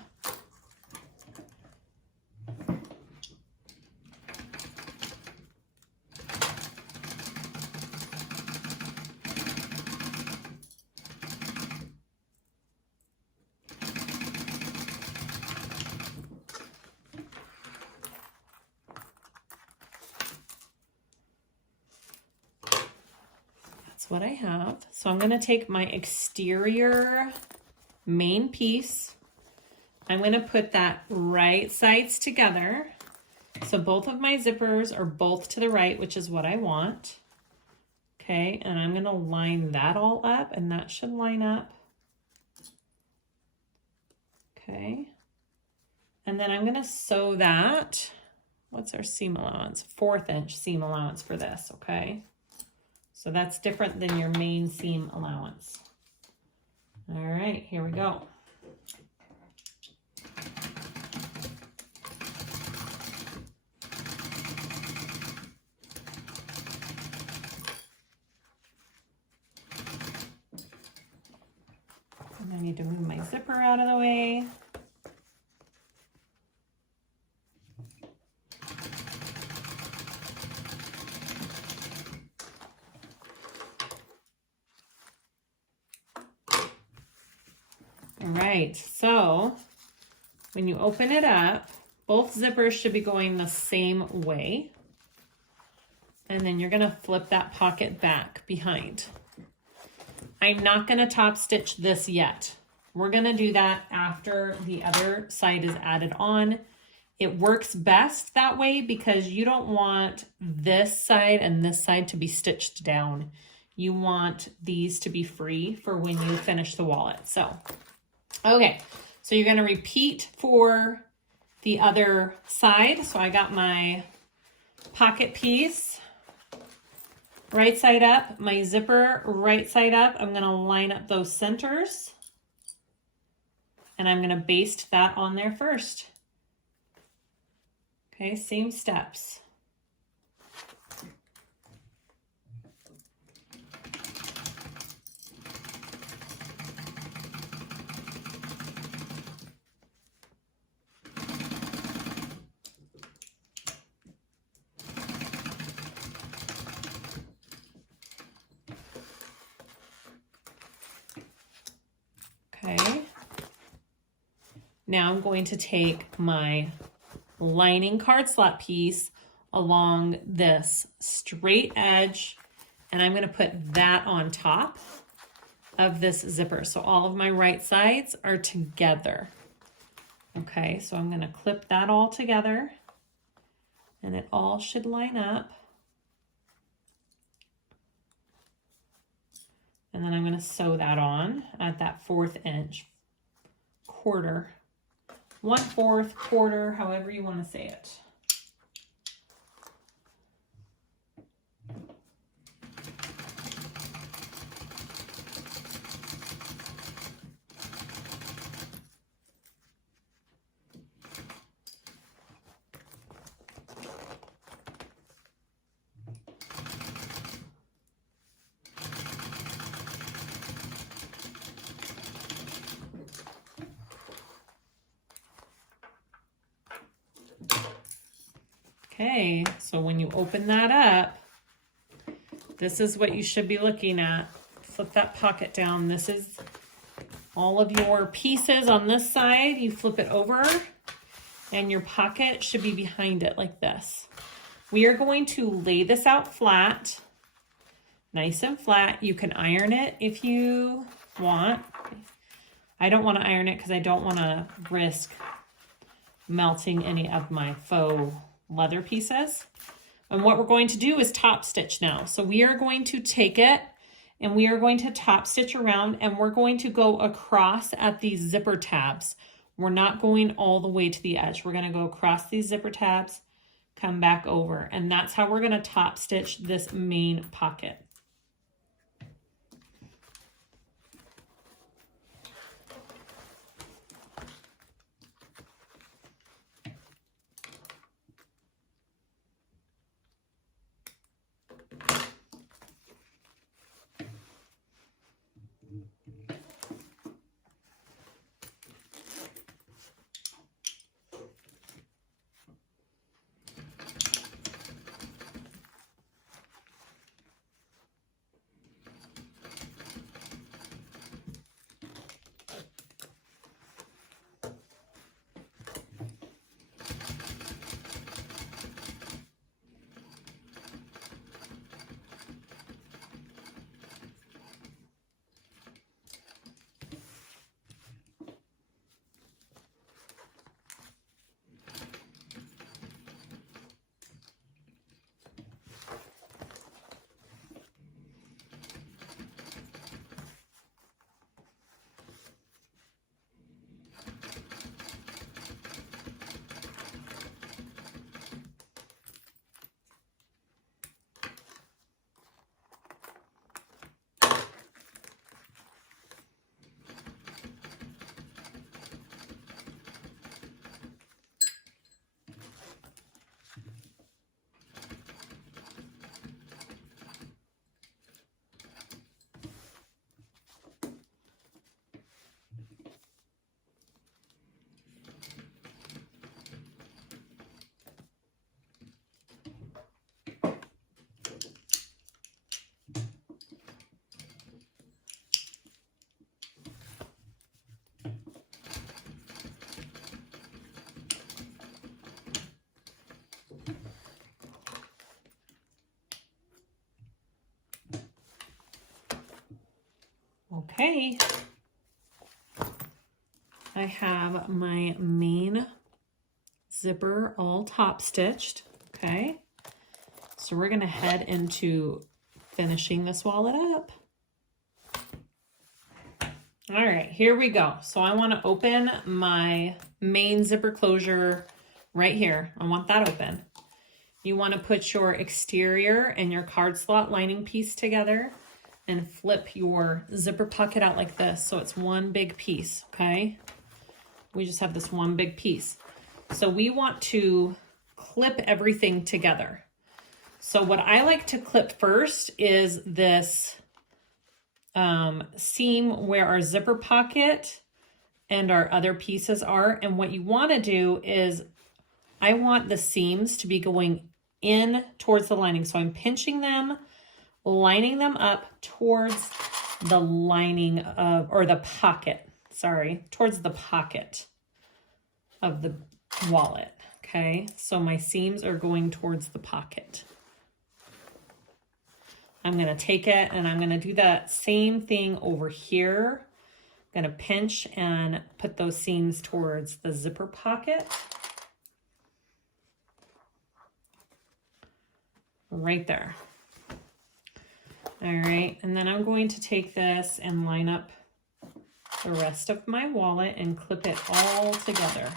That's what I have. So I'm going to take my exterior main piece. I'm going to put that right sides together. So both of my zippers are both to the right, which is what I want. Okay, and I'm going to line that all up, and that should line up. Okay. And then I'm going to sew that. What's our seam allowance? 1/4 inch seam allowance for this, okay? So that's different than your main seam allowance. All right, here we go. And I need to move my zipper out of the way. All right, so when you open it up, both zippers should be going the same way. And then you're gonna flip that pocket back behind. I'm not gonna top stitch this yet. We're gonna do that after the other side is added on. It works best that way because you don't want this side and this side to be stitched down. You want these to be free for when you finish the wallet. So, okay, so you're gonna repeat for the other side. So I got my pocket piece right side up, my zipper right side up. I'm gonna line up those centers and I'm gonna baste that on there first. Okay, same steps. Okay, now I'm going to take my lining card slot piece along this straight edge and I'm going to put that on top. of this zipper. So all of my right sides are together. Okay, so I'm gonna clip that all together and it all should line up. And then I'm gonna sew that on at that 1/4 inch, quarter, 1/4, quarter, however you wanna say it. Okay, so when you open that up, this is what you should be looking at. Flip that pocket down. This is all of your pieces on this side. You flip it over and your pocket should be behind it like this. We are going to lay this out flat, nice and flat. You can iron it if you want. I don't want to iron it because I don't want to risk melting any of my faux leather pieces. And what we're going to do is top stitch now. So we are going to take it and we are going to top stitch around and we're going to go across at these zipper tabs. We're not going all the way to the edge. We're going to go across these zipper tabs, come back over, and that's how we're going to top stitch this main pocket. Okay, I have my main zipper all top stitched. Okay, so we're gonna head into finishing this wallet up. All right, here we go. So I want to open my main zipper closure right here. I want that open. You want to put your exterior and your card slot lining piece together and flip your zipper pocket out like this. So it's one big piece, okay? We just have this one big piece. So we want to clip everything together. So what I like to clip first is this seam where our zipper pocket and our other pieces are. And what you want to do is I want the seams to be going in towards the lining. So I'm pinching them, lining them up towards the lining of, or the pocket, sorry, towards the pocket of the wallet. Okay, so my seams are going towards the pocket. I'm gonna take it and I'm gonna do that same thing over here. I'm gonna pinch and put those seams towards the zipper pocket. Right there. All right, and then I'm going to take this and line up the rest of my wallet and clip it all together.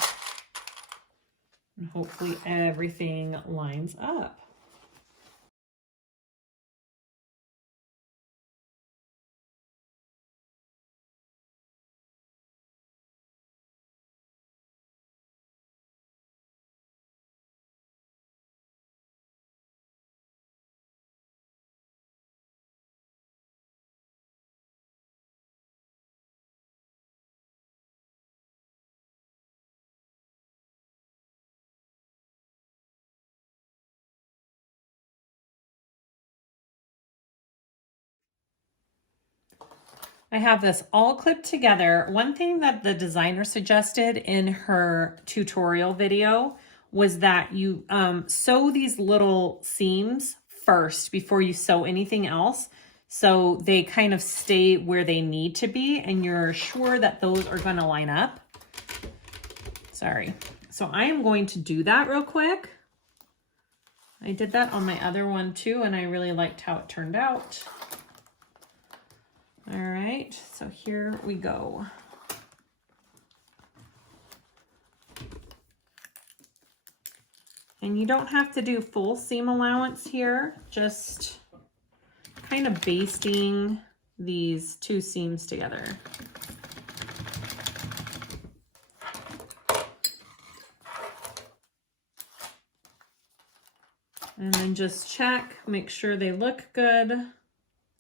And hopefully everything lines up. I have this all clipped together. One thing that the designer suggested in her tutorial video was that you sew these little seams first before you sew anything else, so they kind of stay where they need to be and you're sure that those are going to line up. Sorry. So I am going to do that real quick. I did that on my other one too, and I really liked how it turned out. All right, so here we go. And you don't have to do full seam allowance here, just kind of basting these two seams together. And then just check, make sure they look good.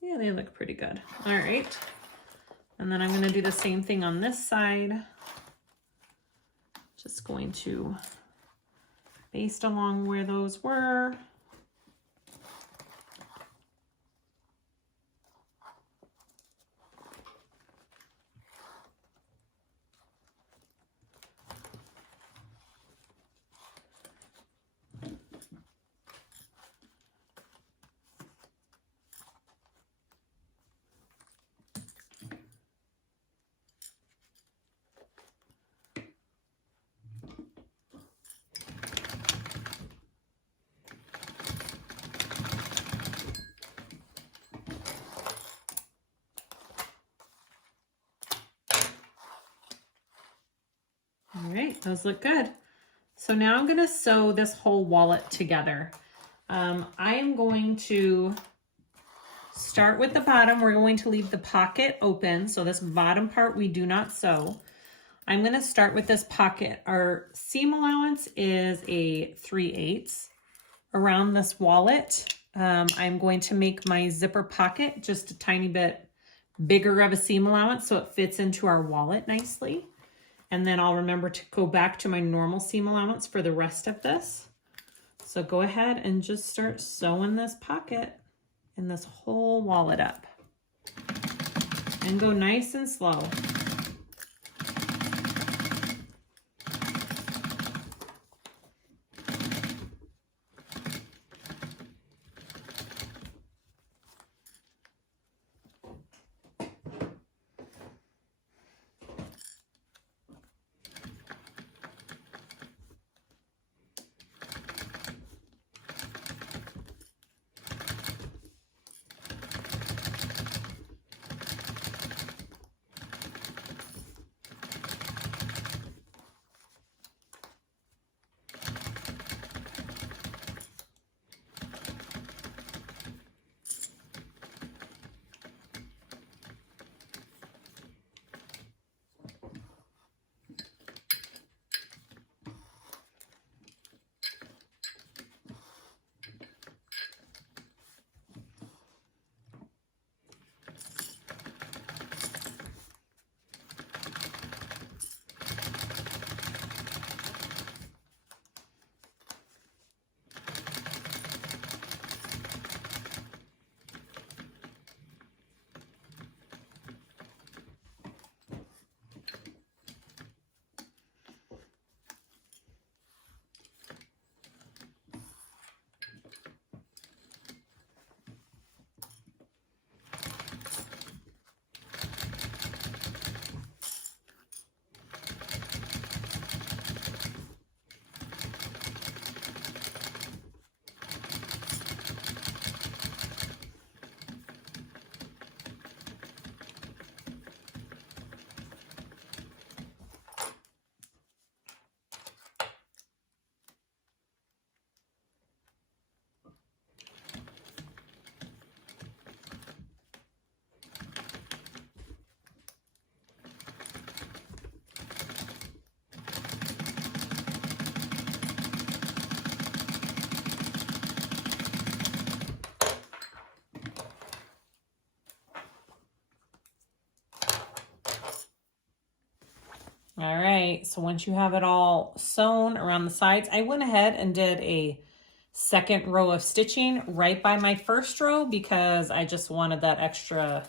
Yeah, they look pretty good. All right. And then I'm going to do the same thing on this side. Just going to baste along where those were. All right, those look good. So now I'm going to sew this whole wallet together. I am going to start with the bottom. We're going to leave the pocket open. So this bottom part we do not sew. I'm going to start with this pocket. Our seam allowance is a 3/8 around this wallet. I'm going to make my zipper pocket just a tiny bit bigger of a seam allowance so it fits into our wallet nicely. And then I'll remember to go back to my normal seam allowance for the rest of this. So go ahead and just start sewing this pocket and this whole wallet up. And go nice and slow. All right, so once you have it all sewn around the sides, I went ahead and did a second row of stitching right by my first row because I just wanted that extra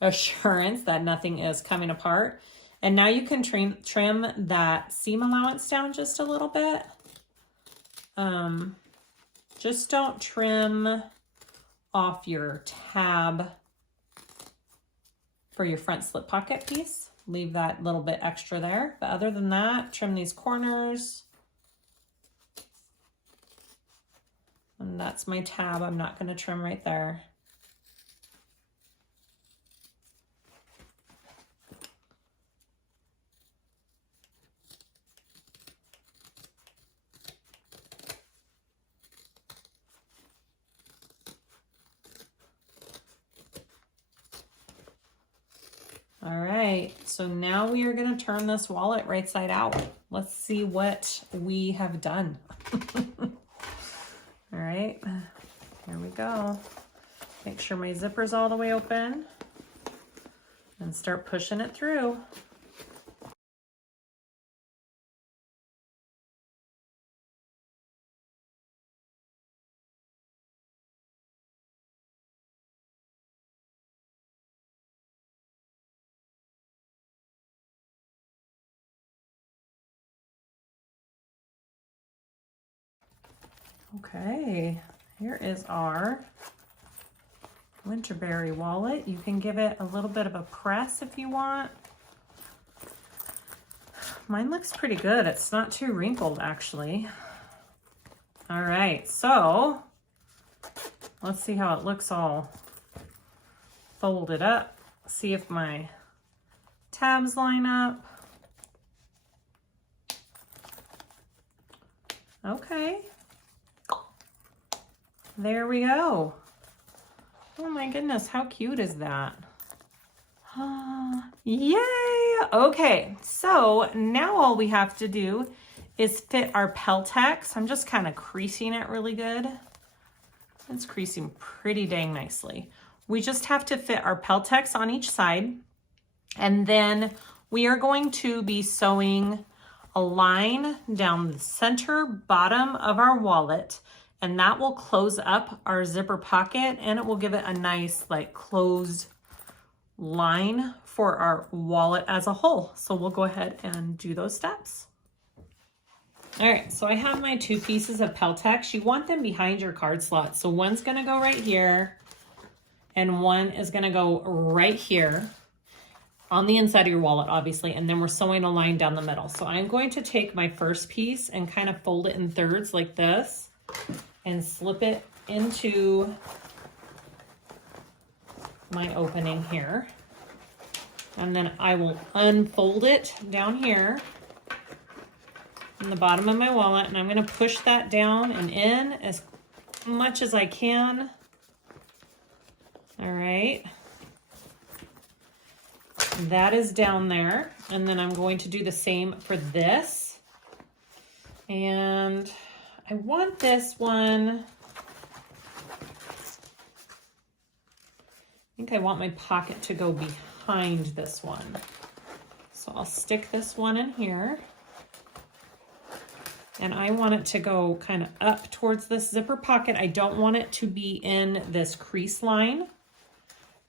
assurance that nothing is coming apart. And now you can trim that seam allowance down just a little bit. Just don't trim off your tab for your front slip pocket piece. Leave that little bit extra there. But other than that, trim these corners. And that's my tab. I'm not going to trim right there. All right, so now we are going to turn this wallet right side out. Let's see what we have done. All right, here we go. Make sure my zipper's all the way open and start pushing it through. Okay, here is our Winterberry wallet. You can give it a little bit of a press if you want. Mine looks pretty good. It's not too wrinkled, actually. All right, so let's see how it looks all folded up. See if my tabs line up. Okay. There we go. Oh my goodness, how cute is that? Yay! Okay, so now all we have to do is fit our Peltex. I'm just kind of creasing it really good. It's creasing pretty dang nicely. We just have to fit our Peltex on each side, and then we are going to be sewing a line down the center bottom of our wallet, and that will close up our zipper pocket, and it will give it a nice like closed line for our wallet as a whole. So we'll go ahead and do those steps. All right, so I have my 2 pieces of Peltex. You want them behind your card slot. So one's gonna go right here and one is gonna go right here on the inside of your wallet, obviously, and then we're sewing a line down the middle. So I'm going to take my first piece and kind of fold it in thirds like this and slip it into my opening here. And then I will unfold it down here in the bottom of my wallet, and I'm going to push that down and in as much as I can. All right. That is down there. And then I'm going to do the same for this. And I want this one, I think I want my pocket to go behind this one. So I'll stick this one in here. And I want it to go kind of up towards this zipper pocket. I don't want it to be in this crease line,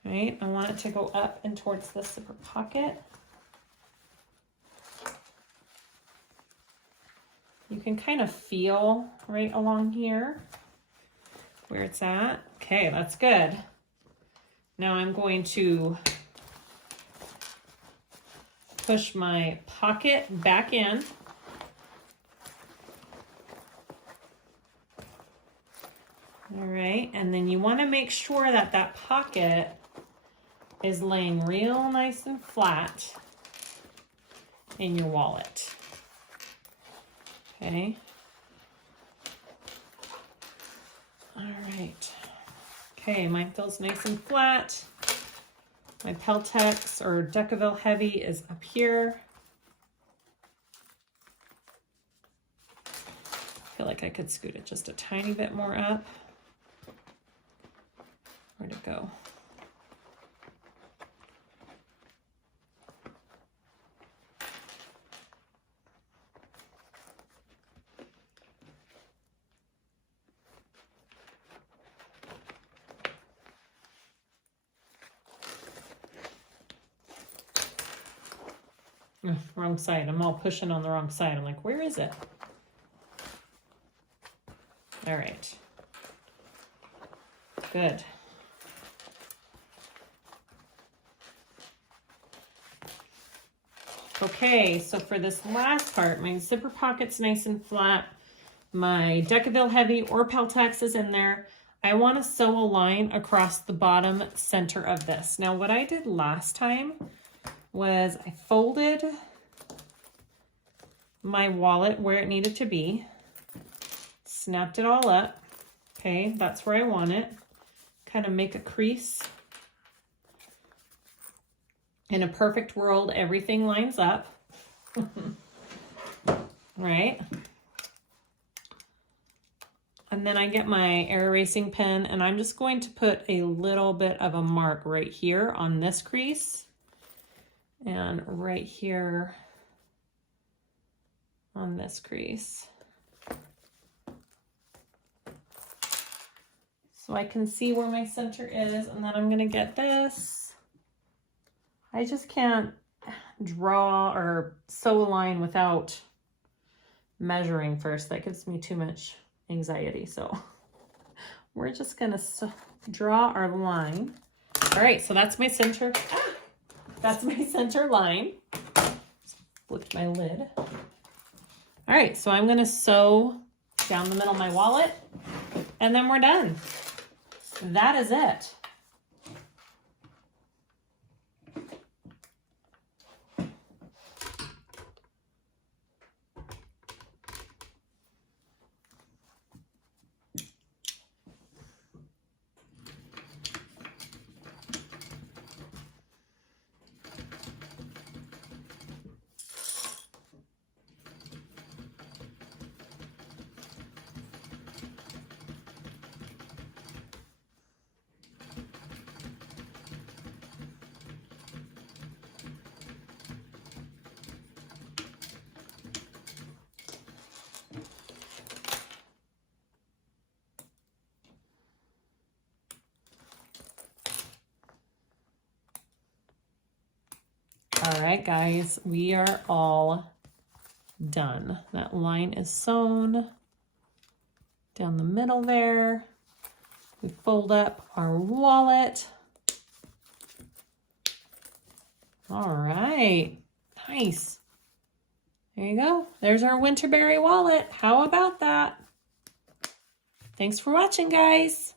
right? I want it to go up and towards this zipper pocket. You can kind of feel right along here where it's at. Okay, that's good. Now I'm going to push my pocket back in. All right, and then you want to make sure that that pocket is laying real nice and flat in your wallet. Okay. All right. Okay, mine feels nice and flat. My Peltex or Decaville Heavy is up here. I feel like I could scoot it just a tiny bit more up. Where'd it go? Ugh, wrong side. I'm all pushing on the wrong side. I'm like, where is it? All right. Good. Okay, so for this last part, my zipper pocket's nice and flat. My Decaville Heavy or Peltex is in there. I want to sew a line across the bottom center of this. Now, what I did last time was I folded my wallet where it needed to be, snapped it all up. Okay, that's where I want it. Kind of make a crease. In a perfect world, everything lines up. Right? And then I get my air erasing pen and I'm just going to put a little bit of a mark right here on this crease and right here on this crease. So I can see where my center is, and then I'm gonna get this. I just can't draw or sew a line without measuring first. That gives me too much anxiety. So we're just gonna draw our line. All right, so that's my center. That's my center line. Flip my lid. All right, so I'm gonna sew down the middle of my wallet, and then we're done. That is it. All right, guys, we are all done. That line is sewn down the middle there. We fold up our wallet. All right, nice. There you go. There's our Winterberry wallet. How about that? Thanks for watching, guys.